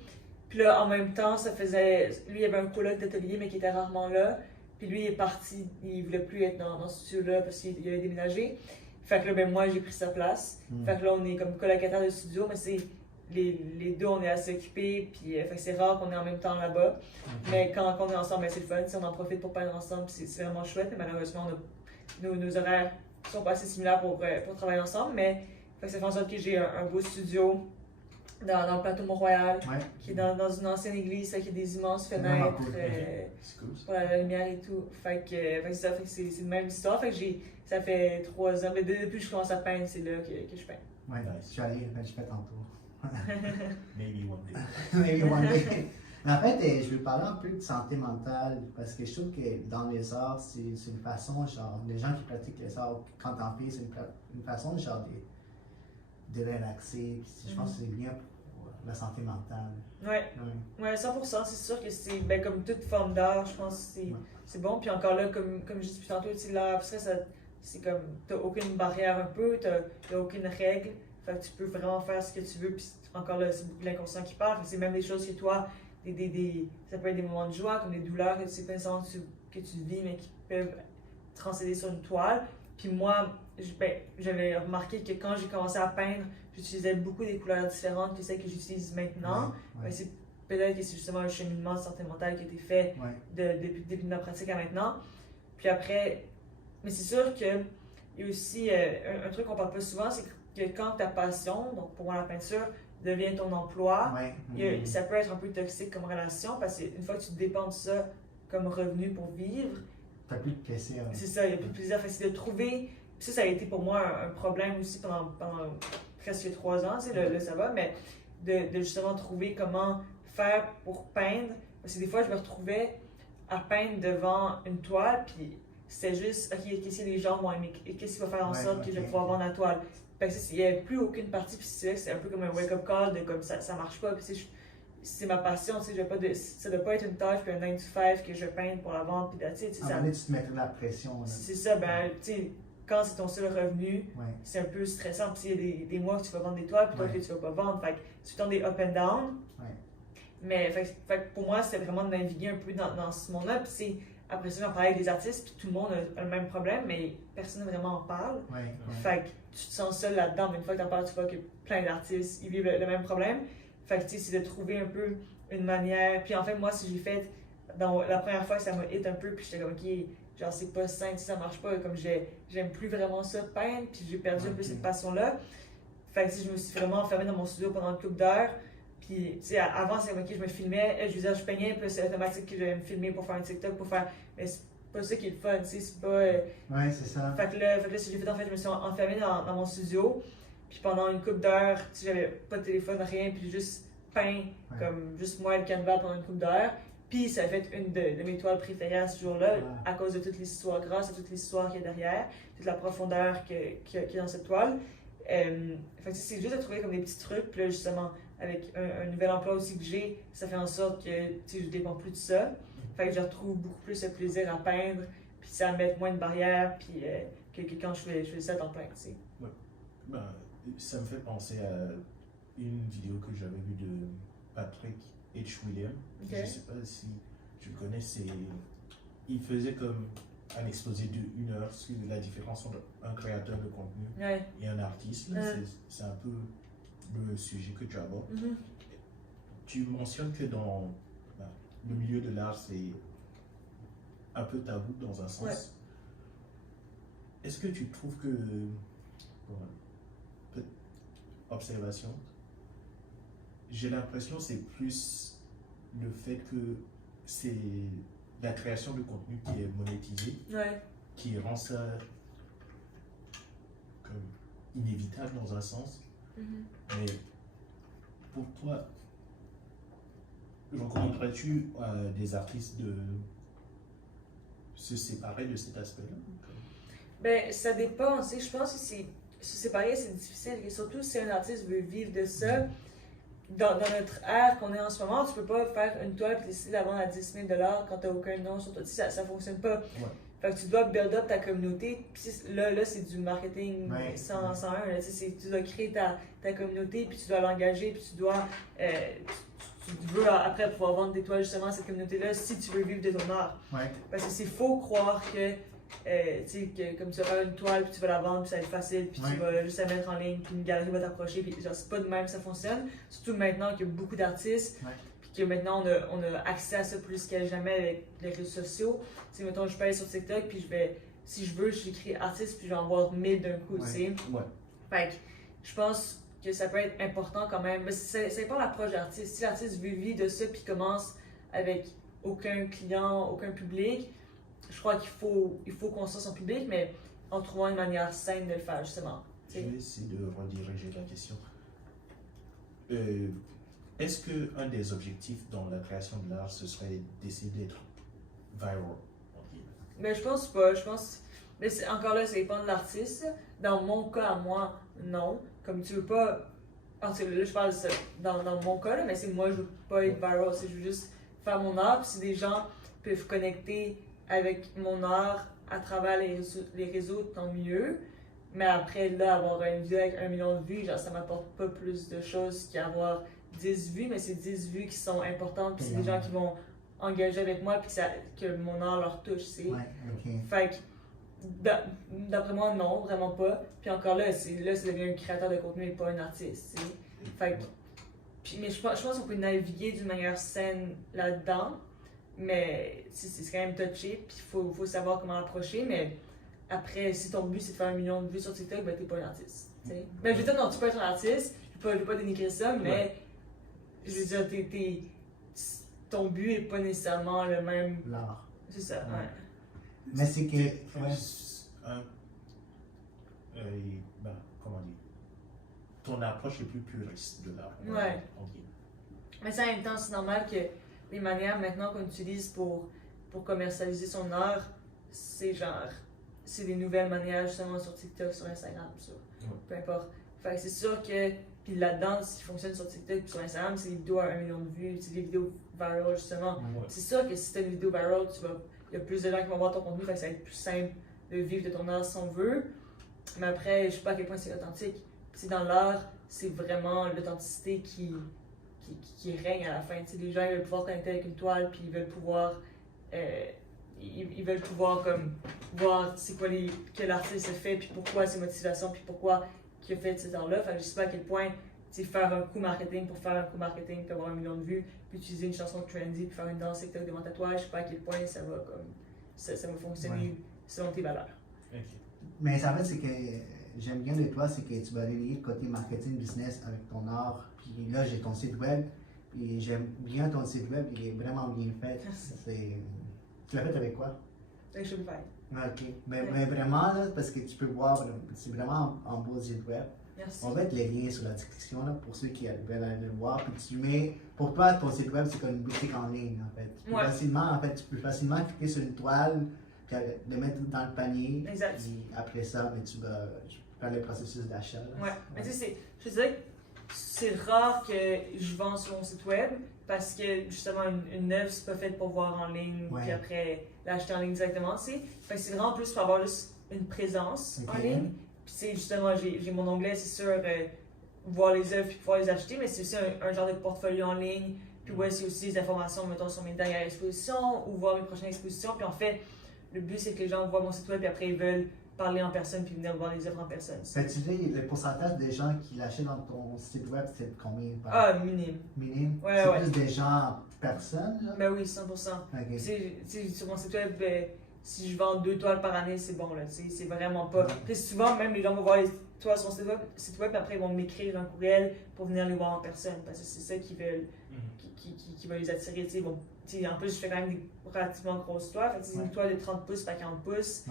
Puis là, en même temps, ça faisait... Lui, il y avait un coloc d'atelier, mais qui était rarement là. Puis lui, il est parti, il voulait plus être dans ce studio-là parce qu'il avait déménagé. Fait que là, moi, j'ai pris sa place. Fait que là, on est comme colocataire de studio, mais c'est les deux, on est assez occupés. Puis fait que c'est rare qu'on est en même temps là-bas. Mais quand on est ensemble, c'est le fun. On en profite pour peindre ensemble, c'est vraiment chouette. Mais malheureusement, nos horaires sont pas assez similaires pour travailler ensemble. Mais fait que ça fait en sorte que j'ai un beau studio dans le plateau Mont-Royal, qui est dans une ancienne église, qui a des immenses fenêtres pour la lumière et tout. Fait que c'est une même histoire. Fait que ça fait 3 ans, mais depuis que je commence à peindre, c'est là que je peins. Ouais, je suis allé, je fais tantôt. Maybe one day. Maybe one day. Mais en fait, je vais parler un peu de santé mentale, parce que je trouve que dans les arts, c'est une façon, genre, les gens qui pratiquent les arts, quand t'en fais, c'est une façon, genre, de relaxer. Puis je pense que c'est bien pour la santé mentale. Ouais, 100%. C'est sûr que c'est comme toute forme d'art, je pense que c'est bon. Puis encore là, comme je disais depuis tantôt, l'art abstrait, c'est comme t'as aucune barrière un peu, t'as aucune règle. Fait que tu peux vraiment faire ce que tu veux. Puis encore là, c'est beaucoup l'inconscient qui parle. C'est même des choses que toi, ça peut être des moments de joie, comme des douleurs que tu sais pas nécessairement que tu vis, mais qui peuvent transcéder sur une toile. Puis moi, j'avais remarqué que quand j'ai commencé à peindre, j'utilisais beaucoup des couleurs différentes que celles que j'utilise maintenant. C'est peut-être que c'est justement un cheminement de santé mentale qui a été fait depuis le début de ma pratique à maintenant. Puis après, mais c'est sûr qu'il y a aussi un truc qu'on parle pas souvent, c'est que quand ta passion, donc pour moi la peinture, devient ton emploi, ça peut être un peu toxique comme relation parce qu'une fois que tu dépends de ça comme revenu pour vivre, t'as plus de plaisir. C'est ça, il n'y a plus de plaisir. Fait que c'est de trouver. Puis ça a été pour moi un problème aussi pendant presque 3 ans, tu sais, le ça va, mais de justement trouver comment faire pour peindre. Parce que des fois, je me retrouvais à peindre devant une toile, puis c'était juste, ok, qu'est-ce que les gens vont aimer, et qu'est-ce qui va faire en sorte que je vais pouvoir vendre la toile. Fait que il n'y avait plus aucune partie, puis c'est un peu comme un wake-up call de comme ça marche pas. Puis c'est ma passion, tu sais, ça ne doit pas être une tâche, puis un 9 to 5 que je peins pour la vente, puis tu sais. À un moment donné, tu te mettrais de la pression. C'est ça, ben, tu sais, quand c'est ton seul revenu, c'est un peu stressant. Puis il y a des mois que tu vas vendre des toiles, puis d'autres que tu vas pas vendre. Fait que c'est tout le temps des up and down. Mais fait que pour moi, c'était vraiment de naviguer un peu dans ce monde-là. Puis après ça, j'en parlais avec des artistes, puis tout le monde a le même problème, mais personne vraiment en parle. Fait que tu te sens seul là-dedans. Mais une fois que tu en parles, tu vois que plein d'artistes, ils vivent le même problème. Fait que tu sais, c'est de trouver un peu une manière. Puis en fait, moi, si j'ai fait, la première fois, ça m'a hit un peu, puis j'étais comme, ok, genre c'est pas sain, ça marche pas, comme j'aime plus vraiment ça peindre, puis j'ai perdu un peu cette passion-là. Fait que je me suis vraiment enfermée dans mon studio pendant une couple d'heures. Puis, tu sais, avant, c'est ok, je me filmais, je veux dire, je peignais, puis c'est automatique que je vais me filmer pour faire un TikTok, pour faire. Mais c'est pas ça qui est le fun, tu sais, c'est pas. Ouais, c'est ça. Fait que là, ce que j'ai fait, en fait, je me suis enfermée dans mon studio, puis pendant une couple d'heures, tu sais, j'avais pas de téléphone, rien, puis j'ai juste peint, comme juste moi et le canevas pendant une couple d'heures. Puis ça a fait une de mes toiles préférées à ce jour-là, à cause de toute l'histoire, grâce à toute l'histoire qu'il y a derrière, toute la profondeur qu'il y a dans cette toile. Fait que c'est juste de trouver comme des petits trucs, puis là, justement, avec un nouvel emploi aussi que j'ai, ça fait en sorte que je ne dépends plus de ça. Fait que je retrouve beaucoup plus de plaisir à peindre, puis ça met moins de barrières, puis que quand je fais ça à temps plein, tu sais. Ouais. Ben, ça me fait penser à une vidéo que j'avais vue de Patrick H. William. Je ne sais pas si tu le connais, il faisait comme un exposé de 1 heure sur la différence entre un créateur de contenu et un artiste. C'est un peu le sujet que tu abordes. Tu mentionnes que dans le milieu de l'art, c'est un peu tabou dans un sens. Est-ce que tu trouves que, observation, j'ai l'impression que c'est plus le fait que c'est la création de contenu qui est monétisée, qui rend ça comme inévitable dans un sens. Mais pour toi, recommanderais-tu à des artistes de se séparer de cet aspect-là? Ben, ça dépend. Tu sais, je pense que se séparer, c'est difficile. Et surtout si un artiste veut vivre de ça. Dans notre ère qu'on est en ce moment, tu peux pas faire une toile et décider de la vendre à 10 000 $ quand tu n'as aucun nom sur toi. Ça ne fonctionne pas. Fait que tu dois build up ta communauté. Puis là c'est du marketing 101. Là, tu dois créer ta communauté, puis tu dois l'engager, puis tu dois. Tu veux après pouvoir vendre des toiles justement à cette communauté-là si tu veux vivre de ton art. Parce que c'est faux croire que. Comme tu vas faire une toile, puis tu vas la vendre, puis ça va être facile, puis tu vas juste la mettre en ligne, puis une galerie va t'approcher, puis genre, c'est pas de même que ça fonctionne. Surtout maintenant qu'il y a beaucoup d'artistes, puis que maintenant on a accès à ça plus qu'à jamais avec les réseaux sociaux. Tu sais, mettons, je peux aller sur TikTok, puis si je veux, j'écris artiste, puis je vais en voir 1000 d'un coup, tu sais. Fait que je pense que ça peut être important quand même. Mais ça dépend de l'approche de l'artiste. Si l'artiste veut vivre de ça, puis commence avec aucun client, aucun public, je crois qu'il faut construire son public, mais en trouvant une manière saine de le faire, justement. Je vais essayer de rediriger la question. Est-ce qu'un des objectifs dans la création de l'art, ce serait d'essayer d'être viral? Mais je pense pas. Mais encore là, ça dépend de l'artiste. Dans mon cas, à moi, non. Comme tu veux pas. En tout cas, là, je parle de ça. Dans mon cas, là, mais c'est moi, je veux pas être viral. Je veux juste faire mon art. Puis si des gens peuvent connecter avec mon art à travers les réseaux, tant mieux. Mais après, là, avoir une vidéo avec 1 million de vues, genre, ça m'apporte pas plus de choses qu'avoir 10 vues, mais c'est 10 vues qui sont importantes, puis c'est des gens qui vont engager avec moi, puis que mon art leur touche, tu sais. Fait que, d'après moi, non, vraiment pas. Puis encore là, ça devient un créateur de contenu et pas un artiste, tu sais. Fait que, Mais je pense qu'on peut naviguer d'une manière saine là-dedans, mais c'est quand même touché, puis il faut savoir comment approcher, mais après, si ton but c'est de faire 1 million de vues sur TikTok, ben t'es pas un artiste. Mais je veux dire, non, tu peux être un artiste, je vais pas dénigrer ça, mais je veux dire, ton but est pas nécessairement le même. L'art. C'est ça, ouais. Mais c'est que. Comment dire? Ton approche est plus puriste de l'art. Ouais. Mais ça, en même temps, c'est normal que les manières maintenant qu'on utilise pour commercialiser son art, c'est des nouvelles manières justement sur TikTok, sur Instagram, peu importe. Fait que c'est sûr que, puis là-dedans, ce qui fonctionne sur TikTok et sur Instagram, c'est les vidéos à 1 million de vues, c'est des vidéos viral justement. C'est sûr que si tu as une vidéo viral, il y a plus de gens qui vont voir ton contenu, fait que ça va être plus simple de vivre de ton art si on veut. Mais après, je sais pas à quel point c'est authentique. Puis dans l'art, c'est vraiment l'authenticité qui règne à la fin. T'sais, les gens ils veulent pouvoir connecter avec une toile, puis ils veulent pouvoir comme voir c'est quoi que l'artiste a fait, puis pourquoi ses motivations, puis pourquoi il a fait cet art-là. Fait que je sais pas à quel point faire un coup marketing pour faire un coup marketing, puis avoir 1 million de vues, puis utiliser une chanson trendy, puis faire une danse TikTok devant ta toile, je sais pas à quel point ça va fonctionner selon tes valeurs. Okay. Mais en fait, c'est que j'aime bien de toi, c'est que tu vas relier le côté marketing business avec ton art. Puis là, j'ai ton site web. Puis j'aime bien ton site web, il est vraiment bien fait. Tu l'as fait avec quoi? Avec Shopify. Ok. Mais vraiment, là, parce que tu peux voir, c'est vraiment un beau site web. Merci. On va mettre les liens sur la description là, pour ceux qui veulent aller le voir. Puis tu mets, pour toi, ton site web, c'est comme une boutique en ligne en fait. Tu peux facilement cliquer sur une toile, puis le mettre dans le panier. Exact. Puis après ça, tu vas faire le processus d'achat. Ouais. Mais tu sais, je dirais que c'est rare que je vends sur mon site web parce que justement, une œuvre, c'est pas fait pour voir en ligne, puis après l'acheter en ligne directement. Fait que c'est vraiment plus pour avoir juste une présence en ligne. Puis justement, j'ai mon onglet, c'est sûr, voir les œuvres puis pouvoir les acheter, mais c'est aussi un genre de portfolio en ligne. Puis c'est aussi des informations, mettons, sur mes dernières expositions ou voir mes prochaines expositions. Puis en fait, le but, c'est que les gens voient mon site web et après, ils veulent parler en personne puis venir voir les œuvres en personne. Tu sais, le pourcentage des gens qui l'achètent dans ton site web, c'est combien? Minime. Minime? Ouais, c'est plus des gens personnes, là? Ben oui, 100%. Okay. Sur mon site web, si je vends 2 toiles par année, c'est bon, là, c'est vraiment pas. Puis souvent, même les gens vont voir les toiles sur mon site web, après ils vont m'écrire un courriel pour venir les voir en personne, parce que c'est ça qu'ils veulent, qui va les attirer. En plus, je fais quand même des relativement grosses toiles, c'est une toile de 30 pouces par 40 pouces.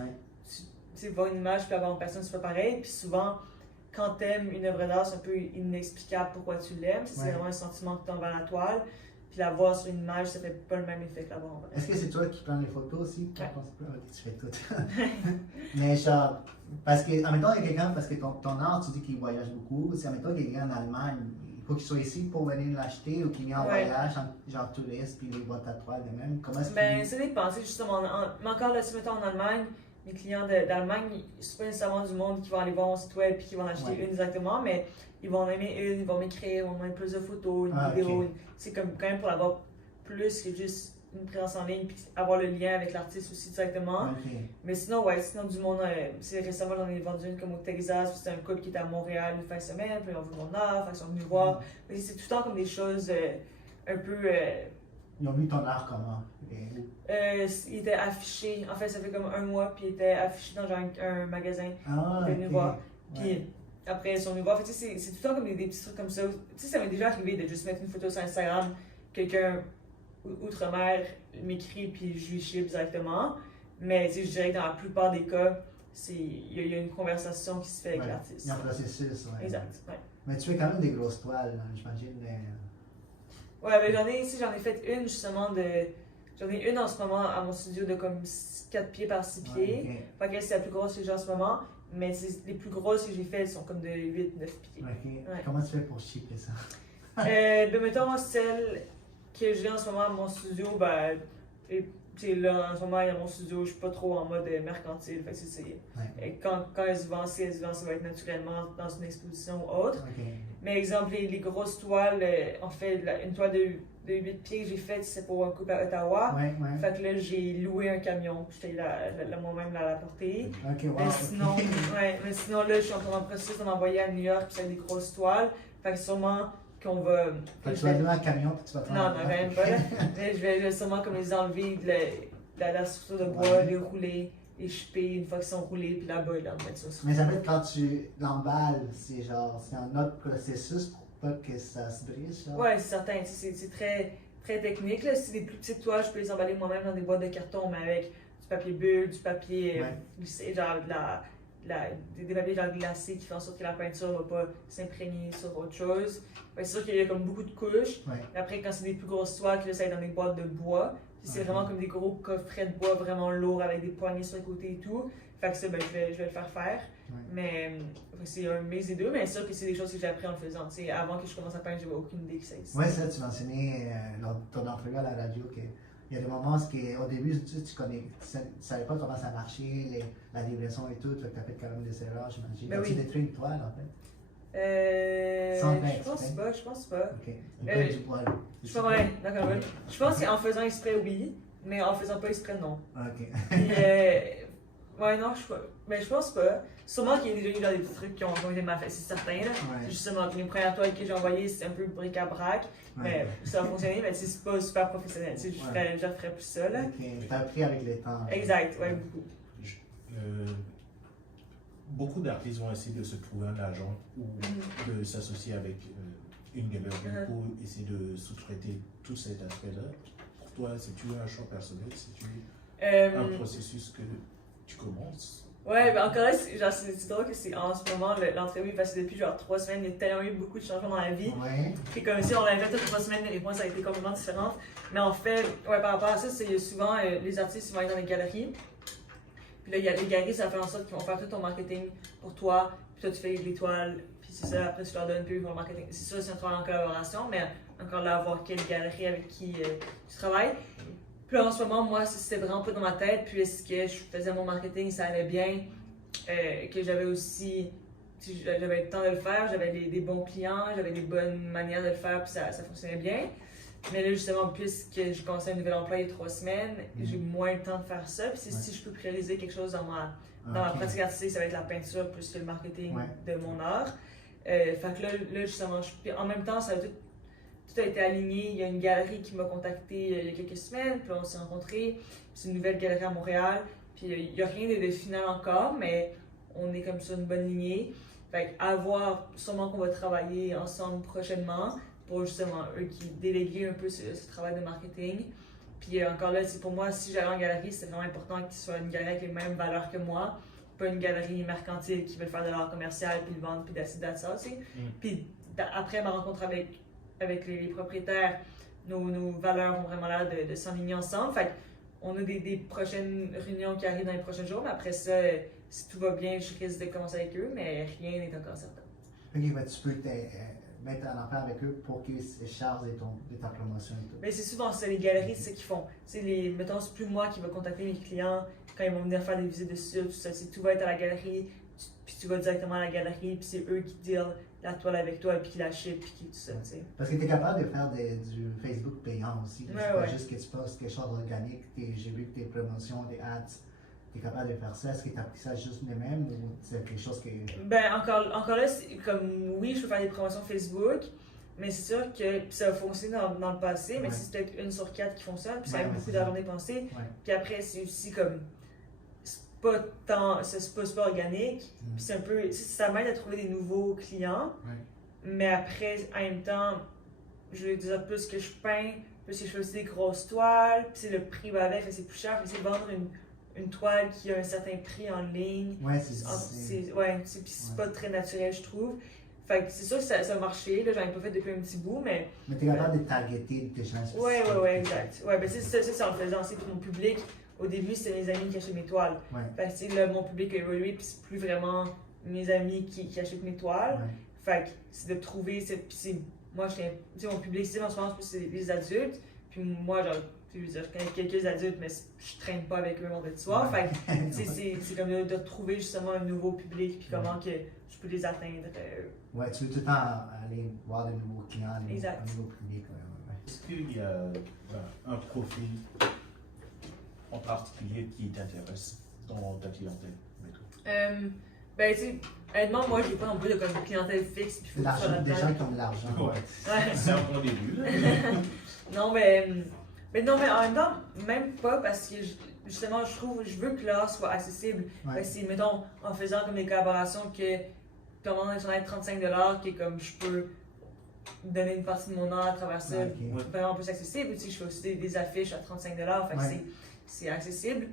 Tu voir une image puis la voir en personne, c'est pas pareil. Puis souvent, quand t'aimes une œuvre d'art, c'est un peu inexplicable pourquoi tu l'aimes. C'est vraiment un sentiment que tu as envers la toile. Puis la voir sur une image, ça fait pas le même effet que la voir en vrai. Est-ce que c'est toi qui prends les photos aussi? Ouais. Tu fais tout. Mais genre, parce que, en même temps, il y a quelqu'un, parce que ton art, tu dis qu'il voyage beaucoup. Si en même temps, il y a quelqu'un en Allemagne, il faut qu'il soit ici pour venir l'acheter ou qu'il vienne en voyage, genre touriste, puis il voit ta toile de même. Comment est-ce que ça dépend. Justement, mais encore là, si mettons en Allemagne, mes clients d'Allemagne, c'est pas nécessairement du monde qui va aller voir mon site web et qui vont en acheter une directement, mais ils vont en aimer une, ils vont m'écrire, ils vont demander plus de photos, une vidéo. Okay. C'est comme quand même pour avoir plus que juste une présence en ligne puis avoir le lien avec l'artiste aussi directement. Okay. Mais sinon, sinon du monde, c'est récemment j'en ai vendu une comme au Texas, puis c'était un couple qui était à Montréal une fin de semaine, puis ils ont vu mon art, ils sont venus voir. Mais c'est tout le temps comme des choses un peu. Ils ont vu ton art comment? Il était affiché, en fait ça fait comme 1 mois, puis il était affiché dans genre un magasin. Ils étaient venus voir. Puis après ils sont venus voir. C'est tout le temps comme des petits trucs comme ça. Tu sais, ça m'est déjà arrivé de juste mettre une photo sur Instagram, quelqu'un outre-mer m'écrit, puis je lui ship directement. Mais je dirais que dans la plupart des cas, il y a une conversation qui se fait avec l'artiste. Il y a un processus, Exact. Mais tu fais quand même des grosses toiles, j'imagine. Ouais, j'en ai fait une justement J'en ai une en ce moment à mon studio de comme 4 pieds par 6 pieds. Fait que c'est la plus grosse que j'ai en ce moment. Mais les plus grosses que j'ai faites sont comme de 8-9 pieds. Comment tu fais pour shipper ça? Mettons, celle que j'ai en ce moment à mon studio, là, en ce moment, il y a mon studio, je suis pas trop en mode mercantile. Fait que quand elle se vend, si elle se vend, ça va être naturellement dans une exposition ou autre. Mais exemple, les grosses toiles, en fait, une toile de 8 pieds que j'ai faite, c'est pour un couple à Ottawa. Fait que là, j'ai loué un camion. J'étais moi-même là à la porter. Mais sinon, là, je suis encore en processus d'en envoyer à New York, puis c'est des grosses toiles. Fait que sûrement, qu'on va... Tu vas louer un camion puis tu vas Non, quand même pas. Là. Mais je vais sûrement comme les enlever de la structure de bois, les rouler, les chipper une fois qu'ils sont roulés, puis là-bas, là, mettre ça. Mais ça veut dire quand tu l'emballes, c'est un autre processus pour pas que ça se brise, genre? Ouais, c'est certain. C'est très, très technique. Là. Si c'est des plus petites toiles, je peux les emballer moi-même dans des boîtes de carton, mais avec du papier bulle, du papier glissé, genre des papiers genre glacés qui font en sorte que la peinture ne va pas s'imprégner sur autre chose. C'est sûr qu'il y a comme beaucoup de couches. Et après, quand c'est des plus grosses toiles, que là, ça va être dans des boîtes de bois. C'est vraiment comme des gros coffrets de bois vraiment lourds avec des poignées sur le côté et tout. Fait que ça, ben, je vais le faire faire. Mais c'est un mix des deux, mais c'est sûr que c'est des choses que j'ai appris en le faisant. T'sais, avant que je commence à peindre, j'avais aucune idée que ça existait. Oui, ça, tu mentionnais dans ton entrevue à la radio qu'il y a des moments où au début, tu savais pas comment ça marchait, la livraison et tout, tu as fait quand même des erreurs, j'imagine. Ben Tu détruis une toile, en fait? Je pense pas. Ok. Du poil. D'accord. Je pense qu'en faisant exprès, oui, mais en faisant pas exprès, non. Ok. Puis, non, je pense pas. Sûrement qu'il y a déjà eu dans des petits trucs qui ont été mal faits, c'est certain. Là. Justement, les premières toiles que j'ai envoyées, c'était un peu bric-à-brac. Mais ça a fonctionné, mais c'est pas super professionnel. Je referais plus ça. Là. Ok, t'as appris avec le temps. Exact, ouais, beaucoup. Beaucoup d'artistes vont essayer de se trouver un agent ou de s'associer avec une galerie pour essayer de sous-traiter tout cet aspect-là. Pour toi, c'est-tu un choix personnel? C'est-tu un processus que tu commences? Ouais, ben encore là, c'est drôle que c'est en ce moment l'entrevue, parce que depuis genre 3 semaines, il y a tellement eu beaucoup de changements dans la vie. Puis comme si on l'avait fait toutes 3 semaines, les réponses ont été complètement différentes. Mais en fait, par rapport à ça, il y a souvent les artistes qui vont aller dans les galeries. Puis là, il y a les galeries, ça fait en sorte qu'ils vont faire tout ton marketing pour toi. Puis toi, tu fais les toiles. Puis c'est ça, après, tu leur donnes plus pour le marketing. C'est ça, c'est un travail en collaboration, mais encore là, voir quelle galerie avec qui tu travailles. Puis là, en ce moment, moi, c'était vraiment pas dans ma tête, puisque je faisais mon marketing, ça allait bien. Que j'avais aussi, j'avais le temps de le faire, j'avais des bons clients, j'avais des bonnes manières de le faire, puis ça fonctionnait bien. Mais là, justement, puisque j'ai commencé un nouvel emploi il y a 3 semaines, j'ai moins le temps de faire ça. Puis si je peux prioriser quelque chose dans ma pratique artistique, ça va être la peinture plus que le marketing de mon art. Fait que là justement, en même temps, ça a tout a été aligné. Il y a une galerie qui m'a contacté il y a quelques semaines, puis on s'est rencontrés. C'est une nouvelle galerie à Montréal. Puis il n'y a rien de final encore, mais on est comme sur une bonne lignée. Fait à voir, sûrement qu'on va travailler ensemble prochainement pour justement eux qui déléguer un peu ce travail de marketing. Puis encore là, pour moi, si j'allais en galerie, c'est vraiment important qu'il soit une galerie avec les mêmes valeurs que moi, pas une galerie mercantile qui veut faire de l'art commercial puis le vendre puis d'assister à ça aussi. Puis après ma rencontre avec les propriétaires, nos valeurs ont vraiment l'air de s'enligner ensemble. Fait on a des prochaines réunions qui arrivent dans les prochains jours, mais après ça, si tout va bien, je risque de commencer avec eux, mais rien n'est encore certain. Ok, ben tu peux mettre en affaire avec eux pour qu'ils se chargent de ta promotion et tout. Mais c'est souvent ça, les galeries, c'est ce qu'ils font. Mettons, c'est plus moi qui vais contacter mes clients quand ils vont venir faire des visites de studio, tout ça. Tout va être à la galerie, puis tu vas directement à la galerie, puis c'est eux qui deal la toile avec toi, puis qui la ship, puis qui tout ça, tu sais. Parce que tu es capable de faire du Facebook payant aussi. C'est pas juste que tu postes quelque chose d'organique. J'ai vu que tes promotions, des ads, tu es capable de faire ça. Est-ce que tu as pris ça juste de même ou c'est quelque chose que... Ben, encore là, c'est comme oui, je peux faire des promotions Facebook, mais c'est sûr que ça a fonctionné dans le passé, mais c'est peut-être 1 sur 4 qui fonctionne, puis ça a beaucoup d'argent dépensé. Puis après, c'est aussi comme. C'est pas super organique, puis c'est un peu. Ça m'aide à trouver des nouveaux clients, mais après, en même temps, je veux dire, plus que je peins, plus que je fais aussi des grosses toiles, puis le prix va avec, c'est plus cher, puis c'est vendre une toile qui a un certain prix en ligne. C'est pas très naturel, je trouve. Fait que c'est sûr que ça a marché, là, j'en ai pas fait depuis un petit bout, mais... Mais t'es capable de targeter des gens spécifiques. Ouais, exact. Ouais, ben c'est en le faisant, c'est pour mon public. Au début, c'était mes amis qui achetaient mes toiles. Fait que là, mon public a évolué, puis c'est plus vraiment mes amis qui achètent mes toiles. Fait que c'est de trouver, moi, mon public, en ce moment, c'est les adultes, puis moi, genre, je connais quelques adultes, mais je traîne pas avec eux vendredi soir. Fait que c'est comme de trouver justement un nouveau public, puis comment que je peux les atteindre. Ouais, tu veux tout le temps aller voir de nouveaux clients, un nouveau public. Est-ce qu'il y a un profil en particulier qui t'intéresse dans ta clientèle? Ben, tu sais, Honnêtement, moi, j'ai pas non plus de comme clientèle fixe. Puis faut que tu sois Des là-dedans. gens qui ont de l'argent. Ouais. C'est un bon début. Là. Non, mais non, mais en même temps, même pas parce que justement, je veux que l'art soit accessible. Ouais. Fait que si, mettons, en faisant comme des collaborations que commande sur net 35$, qui est comme je peux donner une partie de mon art à travers ça, Ok. vraiment plus accessible. Tu sais, je fais aussi des affiches à 35$, fait que Ouais. c'est accessible.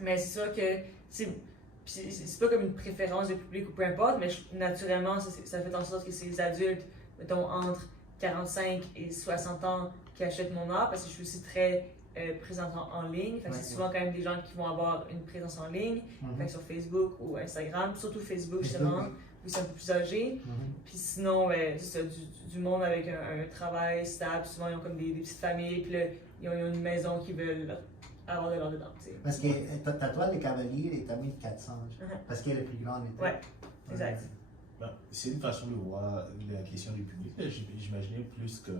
Mais c'est sûr que c'est pas comme une préférence de public ou peu importe, mais naturellement, ça fait en sorte que c'est les adultes, mettons, entre 45 et 60 ans qui achètent mon art parce que je suis aussi très présente en ligne. Fait que Ouais, c'est souvent quand même des gens qui vont avoir une présence en ligne, Mhm. fait que sur Facebook ou Instagram, surtout Facebook justement, oui. où c'est un peu plus âgé. Mhm. Puis sinon, c'est ça, du monde avec un travail stable, souvent ils ont comme des petites familles, puis là, ils ont une maison qu'ils veulent avoir de l'art dedans. Tu sais. Parce que ta toile des cavaliers est à 1400, parce qu'elle est plus grande. et tout. Ouais, exact. Ben, c'est une façon de voir la question du public. Là, j'imaginais plus que.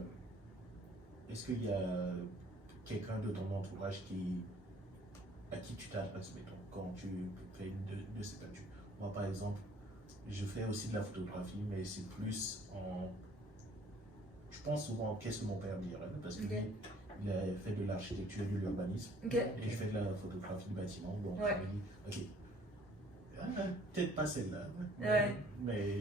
Est-ce qu'il y a quelqu'un de ton entourage à qui tu t'adresses, mettons, quand tu fais une de ces peintures? Moi, par exemple, je fais aussi de la photographie, mais c'est plus en. Je pense souvent qu'est-ce que mon père dirait, parce qu'il il a fait de l'architecture et de l'urbanisme. Ok. Et je fais de la photographie de bâtiment, donc Ouais. je me dis, ok, peut-être pas celle-là, Ouais. mais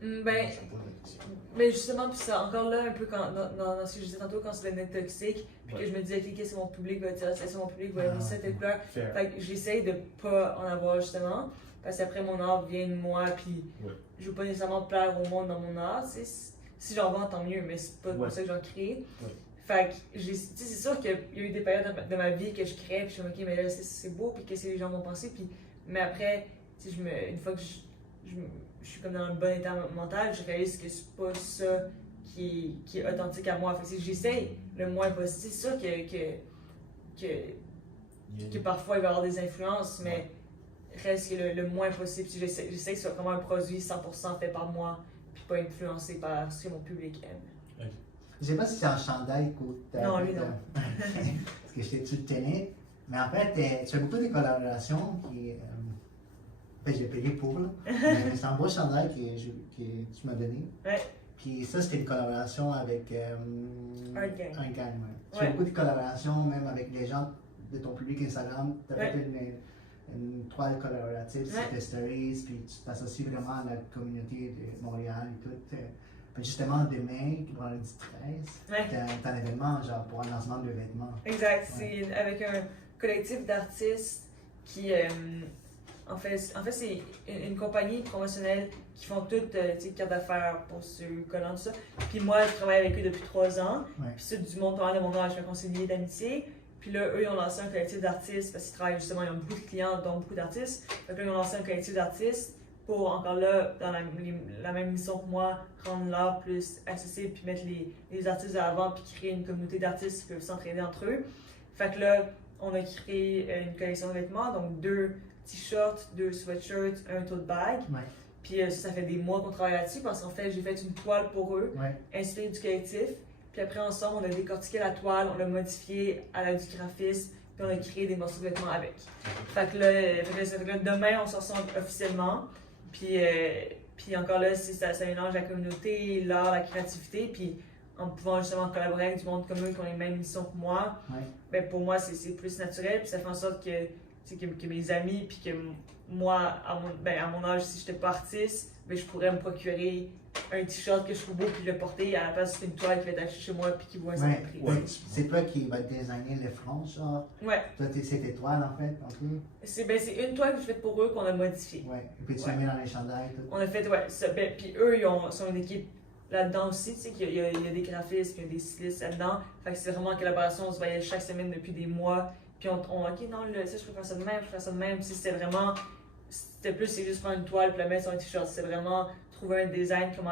Ben, je me pose la question. mais justement, puis ça, encore là, un peu dans ce que je disais tantôt, quand c'est le net toxique, puis Ouais. que je me disais, ok, qu'est-ce que mon public va dire, c'est mon public va aimer ça, telle couleur. Fair. Fait que j'essaye de pas en avoir justement, parce qu'après mon art vient de moi, puis Ouais. je veux pas nécessairement plaire au monde dans mon art. Tu sais, si j'en vends, tant mieux, mais c'est pas Ouais. pour ça que j'en crée. Ouais. Fait que tu sais, c'est sûr qu'il y a eu des périodes de ma vie que je crée, puis je me dis, ok, mais là c'est beau, puis qu'est-ce que les gens vont penser, puis mais après, tu sais, une fois que je suis comme dans un bon état mental, je réalise que c'est pas ça qui est authentique à moi. Fait que tu sais, j'essaye le moins possible. C'est sûr que parfois il va y avoir des influences, mais reste que le moins possible. Puis j'essaie que ce soit vraiment un produit 100% fait par moi, puis pas influencé par ce que mon public aime. Je sais pas si c'est un chandail que Non, lui, non. Parce que tu le tenais. Mais en fait, tu fais beaucoup de collaborations qui. En fait, j'ai payé pour, là. Mais c'est un beau chandail que tu m'as donné. Ouais. Puis ça, c'était une collaboration avec. Art Gang. Un gang, ouais. Tu Ouais. fais beaucoup de collaborations, même avec les gens de ton public Instagram. Tu as Ouais. fait une toile collaborative sur Ouais. tes stories, puis tu t'associes vraiment à la communauté de Montréal et tout. Puis justement, demain, vendredi 13, Ouais. t'as un événement genre pour un lancement de vêtements. Exact. C'est avec un collectif d'artistes qui. En fait c'est une compagnie promotionnelle qui font toutes les cartes d'affaires pour ce collant, tout ça. Puis moi, je travaille avec eux depuis 3 ans. Ouais. Puis c'est du monde pas mal de mon âge, je suis un conseiller d'amitié. Puis là, eux, ils ont lancé un collectif d'artistes parce qu'ils travaillent justement, ils ont beaucoup de clients, dont beaucoup d'artistes. Donc là, ils ont lancé un collectif d'artistes pour, encore là, dans la même mission que moi, rendre l'art plus accessible, puis mettre les artistes à l'avant, puis créer une communauté d'artistes qui peuvent s'entraider entre eux. Fait que là, on a créé une collection de vêtements, donc 2 t-shirts, 2 sweatshirts, un tote bag. Ouais. Puis ça fait des mois qu'on travaille là-dessus parce qu'en fait, j'ai fait une toile pour eux, Ouais. inspirée du collectif. Puis après, ensemble, on a décortiqué la toile, on l'a modifiée à l'aide du graphisme, puis on a créé des morceaux de vêtements avec. Fait que là, demain, on se ressemble officiellement. Puis encore là, ça mélange la communauté, l'art, la créativité. Puis en pouvant justement collaborer avec du monde comme eux qui ont les mêmes missions que moi, Ouais. ben pour moi, c'est plus naturel. Puis ça fait en sorte que mes amis, puis que moi, à mon âge, si je n'étais pas artiste, ben, je pourrais me procurer un t-shirt que je trouve beau puis le porter à la place d'une toile qui va être achetée chez moi puis qui vaut un certain prix. Ouais. C'est toi qui vas designer les franges, genre. Ouais, Toi, c'est tes toiles en fait, en tout. c'est une toile que je fais pour eux qu'on a modifiée. Ouais. Et puis tu la mets dans les chandails, tout. On a fait, ouais, ça. Ben, puis eux, sont une équipe là-dedans aussi, tu sais, qu'il y a des graphistes, il y a des stylistes là-dedans. Fait que c'est vraiment en collaboration, on se voyait chaque semaine depuis des mois. Puis ok, non, ça, je peux faire ça de même, je peux faire ça de même. Puis c'était vraiment, c'est juste prendre une toile et la mettre sur un t-shirt. C'est vraiment trouver un design, comment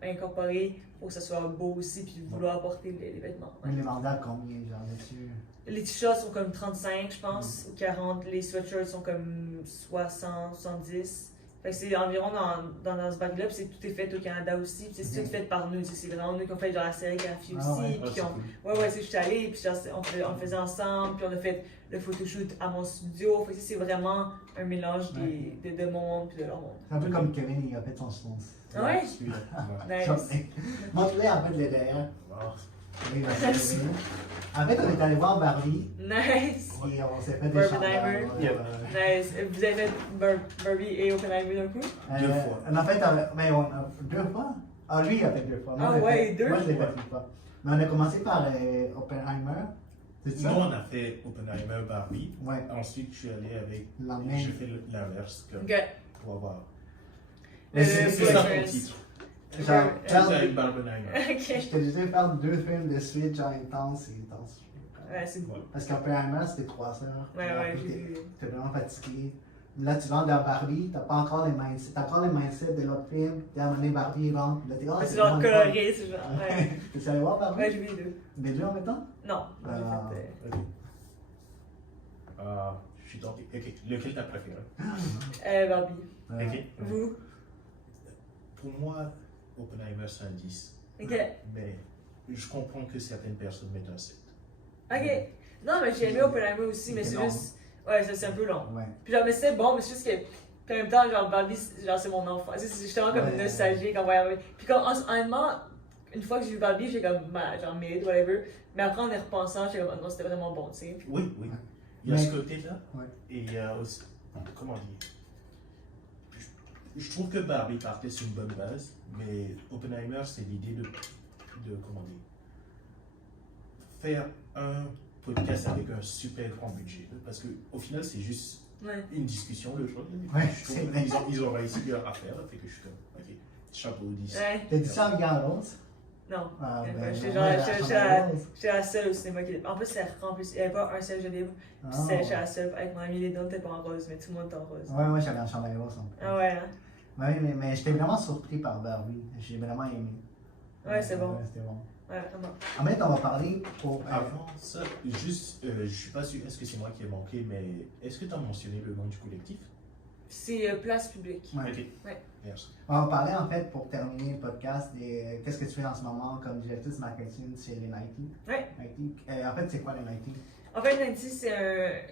l'incorporer pour que ça soit beau aussi, puis vouloir porter les vêtements. Ouais. Mais les mandats, combien, genre, dessus? Les t-shirts sont comme 35, je pense, ou 40. Les sweatshirts sont comme 60, 70. Fait que c'est environ dans ce bac-là, puis tout est fait au Canada aussi, puis c'est tout fait par nous. C'est vraiment nous qui ont fait genre la sérigraphie aussi. Puis ouais, je suis allée, puis genre, on le faisait ensemble, puis on a fait le photoshoot à mon studio. Fait que c'est vraiment un mélange de mon monde puis de leur monde. C'est un peu comme Kevin, il a fait son son. Ouais? Nice. Montre-les en fait les derrière. Oui, merci. En fait, on est allé voir Barbie. Nice! Et on s'est fait des Barbenheimer. chandelles. Nice. Vous avez fait Barbie et Oppenheimer d'un coup? 2 fois. On a fait deux fois. Ah, lui, il a fait 2 fois. Moi, moi, je l'ai fait 1 fois. Mais on a commencé par Oppenheimer. C'est ça? Nous, on a fait Oppenheimer Barbie. Ouais. Ensuite, je suis allé avec. L'année. J'ai fait l'inverse. Ok. Pour avoir. C'est ça ton titre. Genre, C'est avec Barbenheimer. Ok. je t'ai déjà faire 2 films de suite, genre intense et intense. Ouais, c'est cool. Parce qu'Oppenheimer, c'était 3 heures. Ouais, j'ai vu. T'es vraiment fatigué. Là, tu rentres dans Barbie, t'as pas encore les mindsets. T'as encore les mindsets de l'autre film. T'es amené Barbie, il rentre. Là, t'es C'est genre coloré, c'est genre. Ouais. Tu allé voir Barbie? Ouais, j'ai vu les deux. Les deux en même temps? Non, moi, j'ai fait. Ok. Je suis tenté. Ok. Lequel t'as préféré? Barbie. Ok. Vous? Pour moi, Oppenheimer c'est un 10. Ok. Mais je comprends que certaines personnes mettent un 7. Ok. Non, mais j'ai aimé Oppenheimer aussi, mais c'est long. juste. Ouais, c'est un peu long. Ouais. Puis genre, mais c'est bon, mais c'est juste que. Puis en même temps, genre, Barbie, genre, c'est mon enfant. C'est justement comme Ouais. nostalgique en voyant. Puis comme, honnêtement, une fois que j'ai vu Barbie, j'ai comme, genre, mid, whatever. Mais après, en y repensant, j'ai comme, non, c'était vraiment bon, tu sais. Oui, oui. Il y a Mais- ce côté-là. Ouais. Et il y a aussi. Comment dire? Je trouve que Barbie partait sur une bonne base, mais Oppenheimer, c'est l'idée de. Comment dire? Faire un podcast avec un super grand budget. Parce qu'au final, c'est juste Ouais. une discussion, le choix. Ouais, Je trouve c'est vrai. ils ont réussi leur affaire, fait que je suis comme, ok, chapeau 10. Ouais. T'as dit ça en regardant Rose? Non. Ah, Ouais, ben, j'étais ouais, genre, la j'étais chambre rose. la seule au cinéma qui était. En plus, c'était rempli. Il n'y avait pas un seul jeu libre. Puis Ah. j'étais la seule avec mon ami, les deux n'étaient pas en rose, mais tout le monde était en rose. Ouais, moi j'avais la chambre rose en plus. Ah ouais, hein? Ouais, mais j'étais vraiment surpris par Barbie. J'ai vraiment aimé. Ouais, c'est bon. Ouais, c'était bon. Ouais, vraiment. En fait, on va parler pour. Avant ça, juste, je suis pas sûr, est-ce que c'est moi qui ai manqué, mais est-ce que tu as mentionné le nom du collectif? C'est place publique. Ouais. Ok. Ouais. Merci. On va parler en fait pour terminer le podcast de qu'est-ce que tu fais en ce moment comme directrice marketing chez les Nike. Ouais. Nike. En fait, c'est quoi les Nike? En fait, Nancy,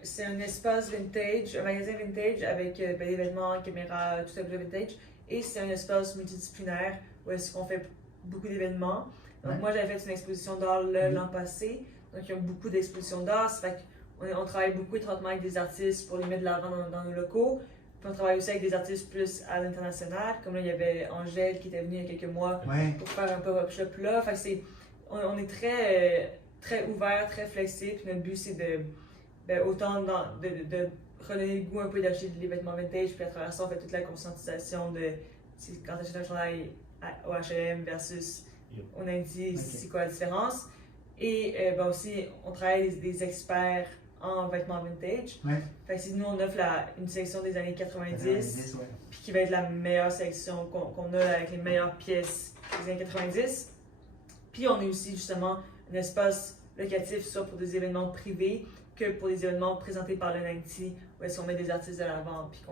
c'est un espace vintage, un magasin vintage avec des vêtements, caméras, tout ça vintage. Et c'est un espace multidisciplinaire où est-ce qu'on fait beaucoup d'événements. Donc, Ouais. moi, j'avais fait une exposition d'art l'an passé. Donc, il y a beaucoup d'expositions d'art. Ça fait qu'on travaille beaucoup étroitement avec des artistes pour les mettre de l'avant dans nos locaux. Puis on travaille aussi avec des artistes plus à l'international. Comme là, il y avait Angèle qui était venue il y a quelques mois Ouais. pour faire un pop-up shop là. Fait que on est très, très ouvert, très flexible. Puis notre but, c'est autant de redonner le goût un peu d'acheter des vêtements vintage. Puis à travers ça, on fait toute la conscientisation de quand tu achètes un chandail au H&M versus au Nike, c'est quoi la différence. Et aussi, on travaille avec des experts en vêtements vintage. Ouais. Fait que nous, on offre une sélection des années 90. 90, ouais. Puis qui va être la meilleure sélection qu'on a avec les meilleures pièces des années 90. Puis on est aussi justement un espace locatif, soit pour des événements privés que pour des événements présentés par le Nike, où est-ce qu'on met des artistes de l'avant, puis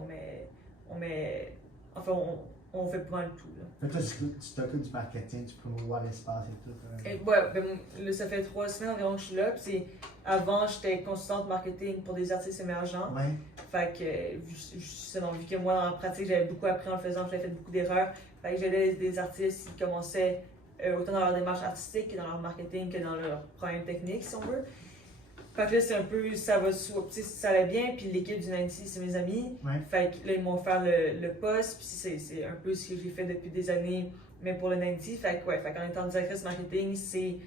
on fait pas mal tout. Là. Fait que là, tu t'occupes du marketing, tu promouvois l'espace et tout. Et ouais, là, ça fait 3 semaines environ que je suis là. Puis avant, j'étais consultante marketing pour des artistes émergents. Ouais. Fait que, justement, vu que moi, en pratique, j'avais beaucoup appris en le faisant, j'avais fait beaucoup d'erreurs. Fait que j'aidais des artistes qui commençaient autant dans leur démarche artistique que dans leur marketing que dans leurs problèmes techniques, si on veut. Fait que là, c'est un peu, ça allait bien, puis l'équipe du Nancy, c'est mes amis. Ouais. Fait que là, ils m'ont offert le poste, puis c'est un peu ce que j'ai fait depuis des années, mais pour le Nancy. Fait qu'en étant directrice marketing, c'est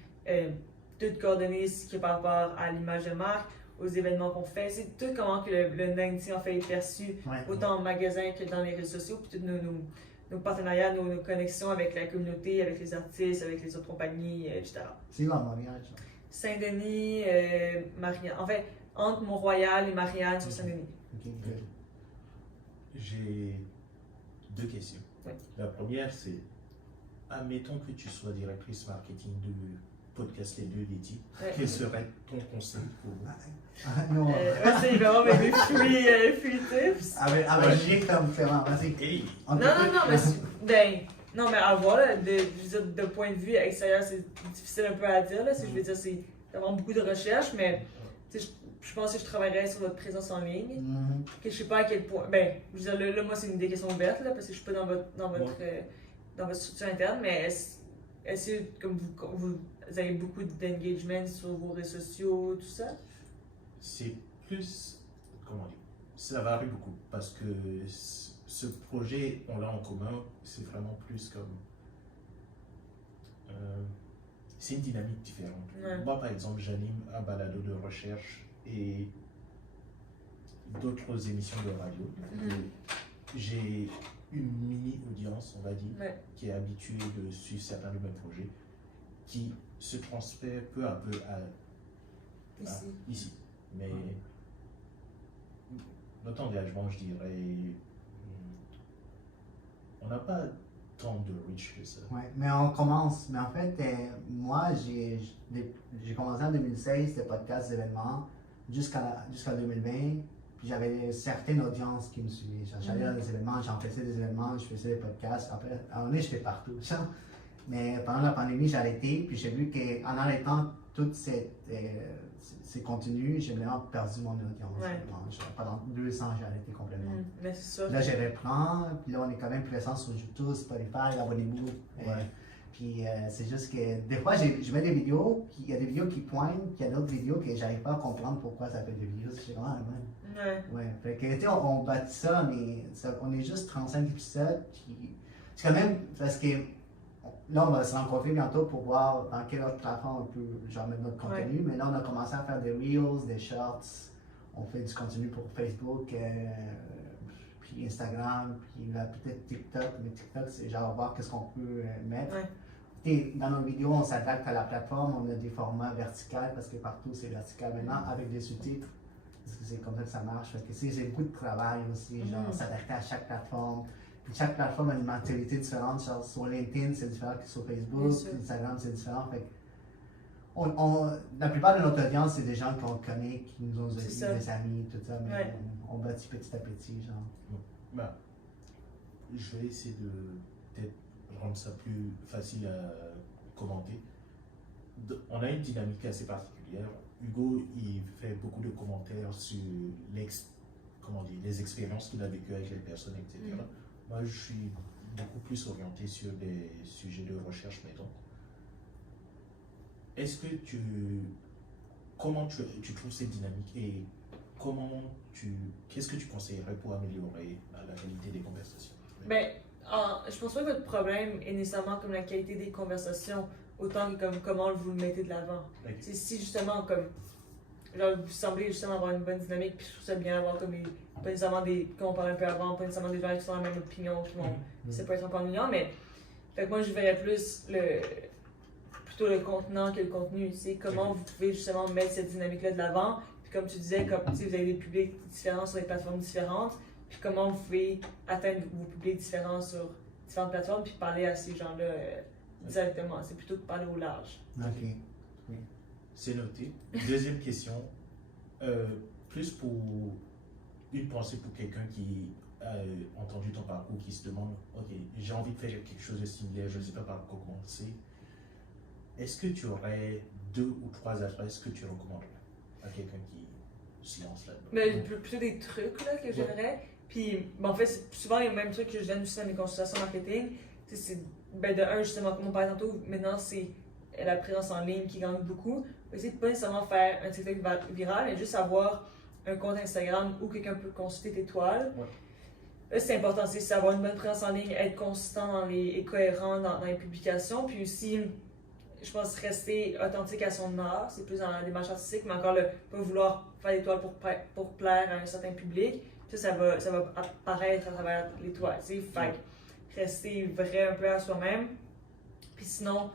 tout coordonner ce qui est par rapport à l'image de marque, aux événements qu'on fait. C'est tout comment que le Nancy en fait est perçu, Ouais. autant en magasin que dans les réseaux sociaux, puis tous nos partenariats, nos connexions avec la communauté, avec les artistes, avec les autres compagnies, etc. C'est où à Montréal, ça? Saint-Denis, Marianne. En fait, entre Mont-Royal et Marianne sur Saint-Denis. Ok, good. J'ai 2 questions. Oui. La première, c'est, admettons que tu sois directrice marketing podcast les deux, Letty. Ouais. Quel serait ton conseil pour vous? Non, C'est vraiment mes free tips. avec J comme Ferrand, vas-y. Hey, On Non, t'écoute. mais non, mais avoir, là, je veux dire, de point de vue extérieur, c'est difficile un peu à dire, là, si je veux dire, c'est vraiment beaucoup de recherche, mais tu sais, je pense que je travaillerais sur votre présence en ligne, Mhm. que je sais pas à quel point, je veux dire, là, moi, c'est une des questions ouvertes, là, parce que je suis pas dans votre structure interne, mais est-ce que, comme vous avez beaucoup d'engagement sur vos réseaux sociaux, tout ça? c'est plus, comment dire, ça varie beaucoup parce que ce projet, on l'a en commun, c'est vraiment plus comme, c'est une dynamique différente. Ouais. Moi, par exemple, j'anime un balado de recherche et d'autres émissions de radio. J'ai une mini-audience, on va dire, qui est habituée de suivre certains de mes projets, qui se transfère peu à peu ici. Mais notre engagement, je dirais, on n'a pas tant de reach que ça. Ouais, mais on commence. Mais en fait, moi, j'ai commencé en 2016, des podcasts d'événements, jusqu'à 2020. Puis j'avais certaines audiences qui me suivaient. J'allais dans des événements, j'en faisais des événements, je faisais des podcasts. Après, à un moment donné, j'étais partout. Mais pendant la pandémie, j'ai arrêté. Puis j'ai vu qu'en arrêtant tous ces contenus, j'ai vraiment perdu mon audience. Ouais. Pendant 2 ans, j'ai arrêté complètement. Mais c'est sûr. Là, je reprends, puis là, on est quand même présent sur YouTube, Spotify, abonnez-vous. Ouais. Puis c'est juste que des fois, je mets des vidéos, puis il y a des vidéos qui pointent, puis il y a d'autres vidéos que j'arrive pas à comprendre pourquoi ça fait des vidéos. Je suis vraiment, ouais. Fait que, tu sais, on bâtit ça, mais on est juste 35 épisodes, puis c'est quand même, parce que là, on va se rencontrer bientôt pour voir dans quelle autre plateforme on peut genre, mettre notre contenu, mais là, on a commencé à faire des Reels, des Shorts, on fait du contenu pour Facebook, puis Instagram, puis là, peut-être TikTok, mais TikTok, c'est genre voir qu'est-ce qu'on peut mettre. Et dans nos vidéos, on s'adapte à la plateforme, on a des formats verticaux, parce que partout c'est vertical maintenant, avec des sous-titres, parce que c'est comme ça que ça marche. Parce que c'est beaucoup de travail aussi, genre s'adapter à chaque plateforme. Puis chaque plateforme a une mentalité différente. Genre, sur LinkedIn, c'est différent que sur Facebook, Instagram, c'est différent. Fait la plupart de notre audience, c'est des gens qu'on connaît, qui nous ont dit, des amis, tout ça, mais on bâtit petit à petit, genre. Bah, je vais essayer de peut-être rendre ça plus facile à commenter. On a une dynamique assez particulière. Hugo, il fait beaucoup de commentaires sur les expériences qu'il a vécues avec les personnes, etc. Moi, je suis beaucoup plus orienté sur des sujets de recherche, mettons. Est-ce que comment tu trouves cette dynamique et qu'est-ce que tu conseillerais pour améliorer la qualité des conversations? Je pense pas que votre problème est nécessairement comme la qualité des conversations, autant que comme comment vous le mettez de l'avant. Okay. Si justement, comme, genre, vous semblez justement avoir une bonne dynamique, puis je trouve ça bien avoir comme pas nécessairement comme on parlait un peu avant, pas nécessairement des gens qui sont dans la même opinion, qui vont, ça peut être un peu ennuyant, mais fait que moi je verrais plus plutôt le contenant que le contenu, c'est comment vous pouvez justement mettre cette dynamique-là de l'avant, puis comme tu disais, comme vous avez des publics différents sur des plateformes différentes, puis comment vous pouvez atteindre vos publics différents sur différentes plateformes, puis parler à ces gens-là directement. C'est plutôt de parler au large. Ok. Oui. C'est noté. Deuxième question. Plus pour une pensée pour quelqu'un qui a entendu ton parcours, qui se demande, ok, j'ai envie de faire quelque chose de similaire, je ne sais pas par quoi commencer. Est-ce que tu aurais 2 ou 3 adresses que tu recommanderais à quelqu'un qui se lance là-dedans? Plutôt des trucs là, que j'aimerais. Puis, en fait, c'est souvent les mêmes trucs que je donne aussi dans mes consultations marketing. C'est, de un, justement, comme on parlait tantôt, maintenant, c'est la présence en ligne qui gagne beaucoup. Essayer de pas nécessairement faire un TikTok viral, mais juste avoir un compte Instagram où quelqu'un peut consulter tes toiles. Là, c'est important, c'est avoir une bonne présence en ligne, être consistant et cohérent dans les publications. Puis aussi, je pense rester authentique à son art, c'est plus dans la démarche artistique, mais encore pas vouloir faire des toiles pour plaire à un certain public. Ça va apparaître à travers les toiles. Fait rester vrai un peu à soi-même. Puis sinon,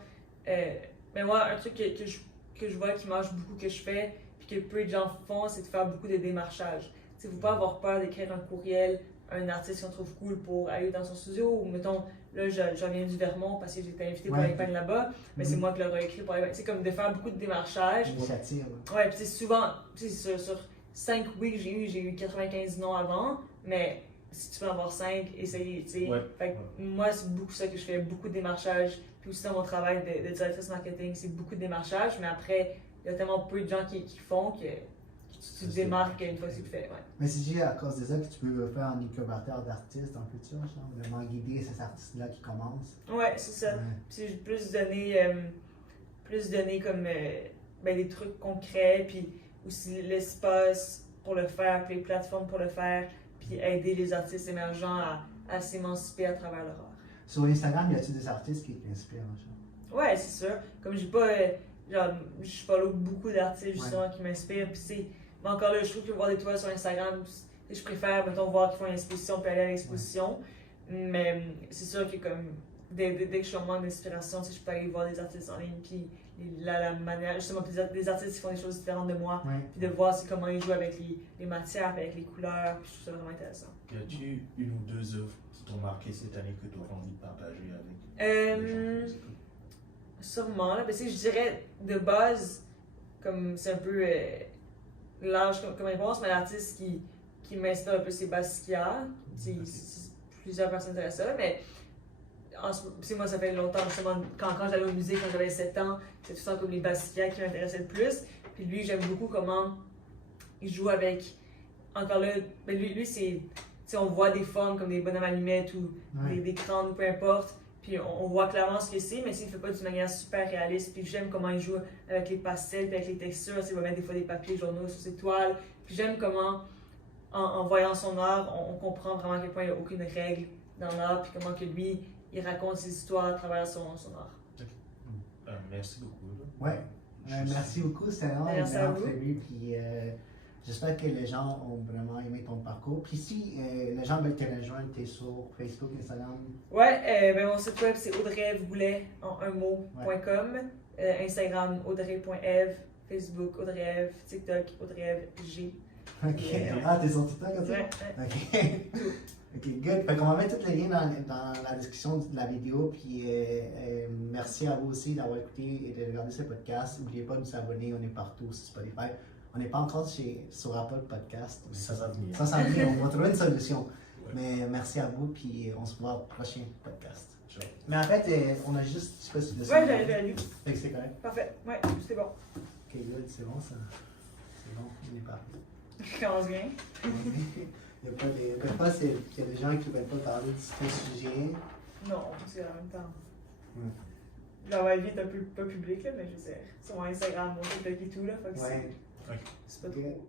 moi, un truc que je vois qui marche beaucoup, que je fais, puis que peu de gens font, c'est de faire beaucoup de démarchage. Il ne faut pas avoir peur d'écrire un courriel un artiste qu'on trouve cool pour aller dans son studio, ou mettons, là, j'en viens du Vermont parce que j'ai été invité pour aller peindre là-bas, mais c'est moi qui l'aurais écrit pour aller peindre. C'est comme de faire beaucoup de démarchages. Initiative. Ouais, puis c'est souvent, sur 5 weeks que j'ai eu 95 noms avant, mais si tu peux en avoir 5, essaye, tu sais. Ouais. Fait que moi, c'est beaucoup ça que je fais, beaucoup de démarchages. Puis aussi dans mon travail de directrice marketing, c'est beaucoup de démarchages, mais après, il y a tellement peu de gens qui font que tu te démarques une fois que tu le fais. Ouais. Mais c'est à cause de ça que tu peux faire un incubateur d'artistes en futur, genre, vraiment guider ces artistes-là qui commencent. Ouais, c'est ça. Ouais. Puis j'ai plus donné comme des trucs concrets, puis aussi l'espace pour le faire, puis les plateformes pour le faire, puis aider les artistes émergents à s'émanciper à travers leur art. Sur Instagram, y a-t-il des artistes qui t'inspirent? Genre? Ouais, c'est sûr. Comme j'ai pas. Genre, je follow beaucoup d'artistes justement qui m'inspirent, puis c'est. Mais encore là, je trouve que voir des toiles sur Instagram, je préfère, mettons, voir qu'ils font une exposition, puis aller à l'exposition. Mais c'est sûr que comme. Dès que je suis en manque d'inspiration, je peux aller voir des artistes en ligne, puis la manière, justement, des artistes qui font des choses différentes de moi, puis de voir comment ils jouent avec les matières, avec les couleurs, puis je trouve ça vraiment intéressant. Y a-t-il une ou deux œuvres qui t'ont marqué cette année que tu auras envie de partager avec les gens? Sûrement, là. Mais je dirais de base, comme c'est un peu large comme réponse, mais l'artiste qui m'inspire un peu, c'est Basquiat. Plusieurs personnes diraient ça, mais moi, ça fait longtemps, justement, quand j'allais au musée, quand j'avais 7 ans, c'est tout ça comme les Basquiat qui m'intéressaient le plus. Puis lui, j'aime beaucoup comment il joue avec. Encore là, ben lui c'est. On voit des formes comme des bonhommes allumettes ou des crânes ou peu importe. Puis on voit clairement ce que c'est, mais il ne fait pas d'une manière super réaliste. Puis j'aime comment il joue avec les pastels, puis avec les textures. Il va mettre des fois des papiers journaux sur ses toiles. Puis j'aime comment, en voyant son art, on comprend vraiment à quel point il n'y a aucune règle dans l'art, puis comment que lui, il raconte ses histoires à travers son art. Merci beaucoup. Ouais. Merci beaucoup, c'était vraiment une belle entrevue. Puis j'espère que les gens ont vraiment aimé ton parcours. Puis si les gens veulent te rejoindre, tu es sur Facebook, Instagram? Ouais, mon site web c'est audreyevgoulet en un mot.com, Instagram audrey.ev, Facebook audreyeve, TikTok audreyevg. Ok, t'es sur TikTok comme ça? Ouais. Ok. Ok, good. Fait qu'on va mettre tous les liens dans la description de la vidéo. Puis merci à vous aussi d'avoir écouté et de regarder ce podcast. N'oubliez pas de vous abonner, on est partout sur Spotify. On n'est pas encore sur Apple Podcast. Ça va venir. Ça s'en vient, on va trouver une solution. Mais merci à vous, puis on se voit au prochain podcast. Ciao. Mais en fait, on a juste. Je sais pas si tu Ouais, j'avais lu. Fait que c'est correct. Parfait, ouais, c'est bon. Ok, good, c'est bon ça. C'est bon, on est parti. Je commence bien. Il y a pas des. Des fois, il y a des gens qui ne veulent pas parler de ce sujet. Non, c'est en même temps. Genre, ma vie est un peu pas publique, là, mais je veux dire, sur mon Instagram, mon TikTok et tout, là, fait que c'est pas trop.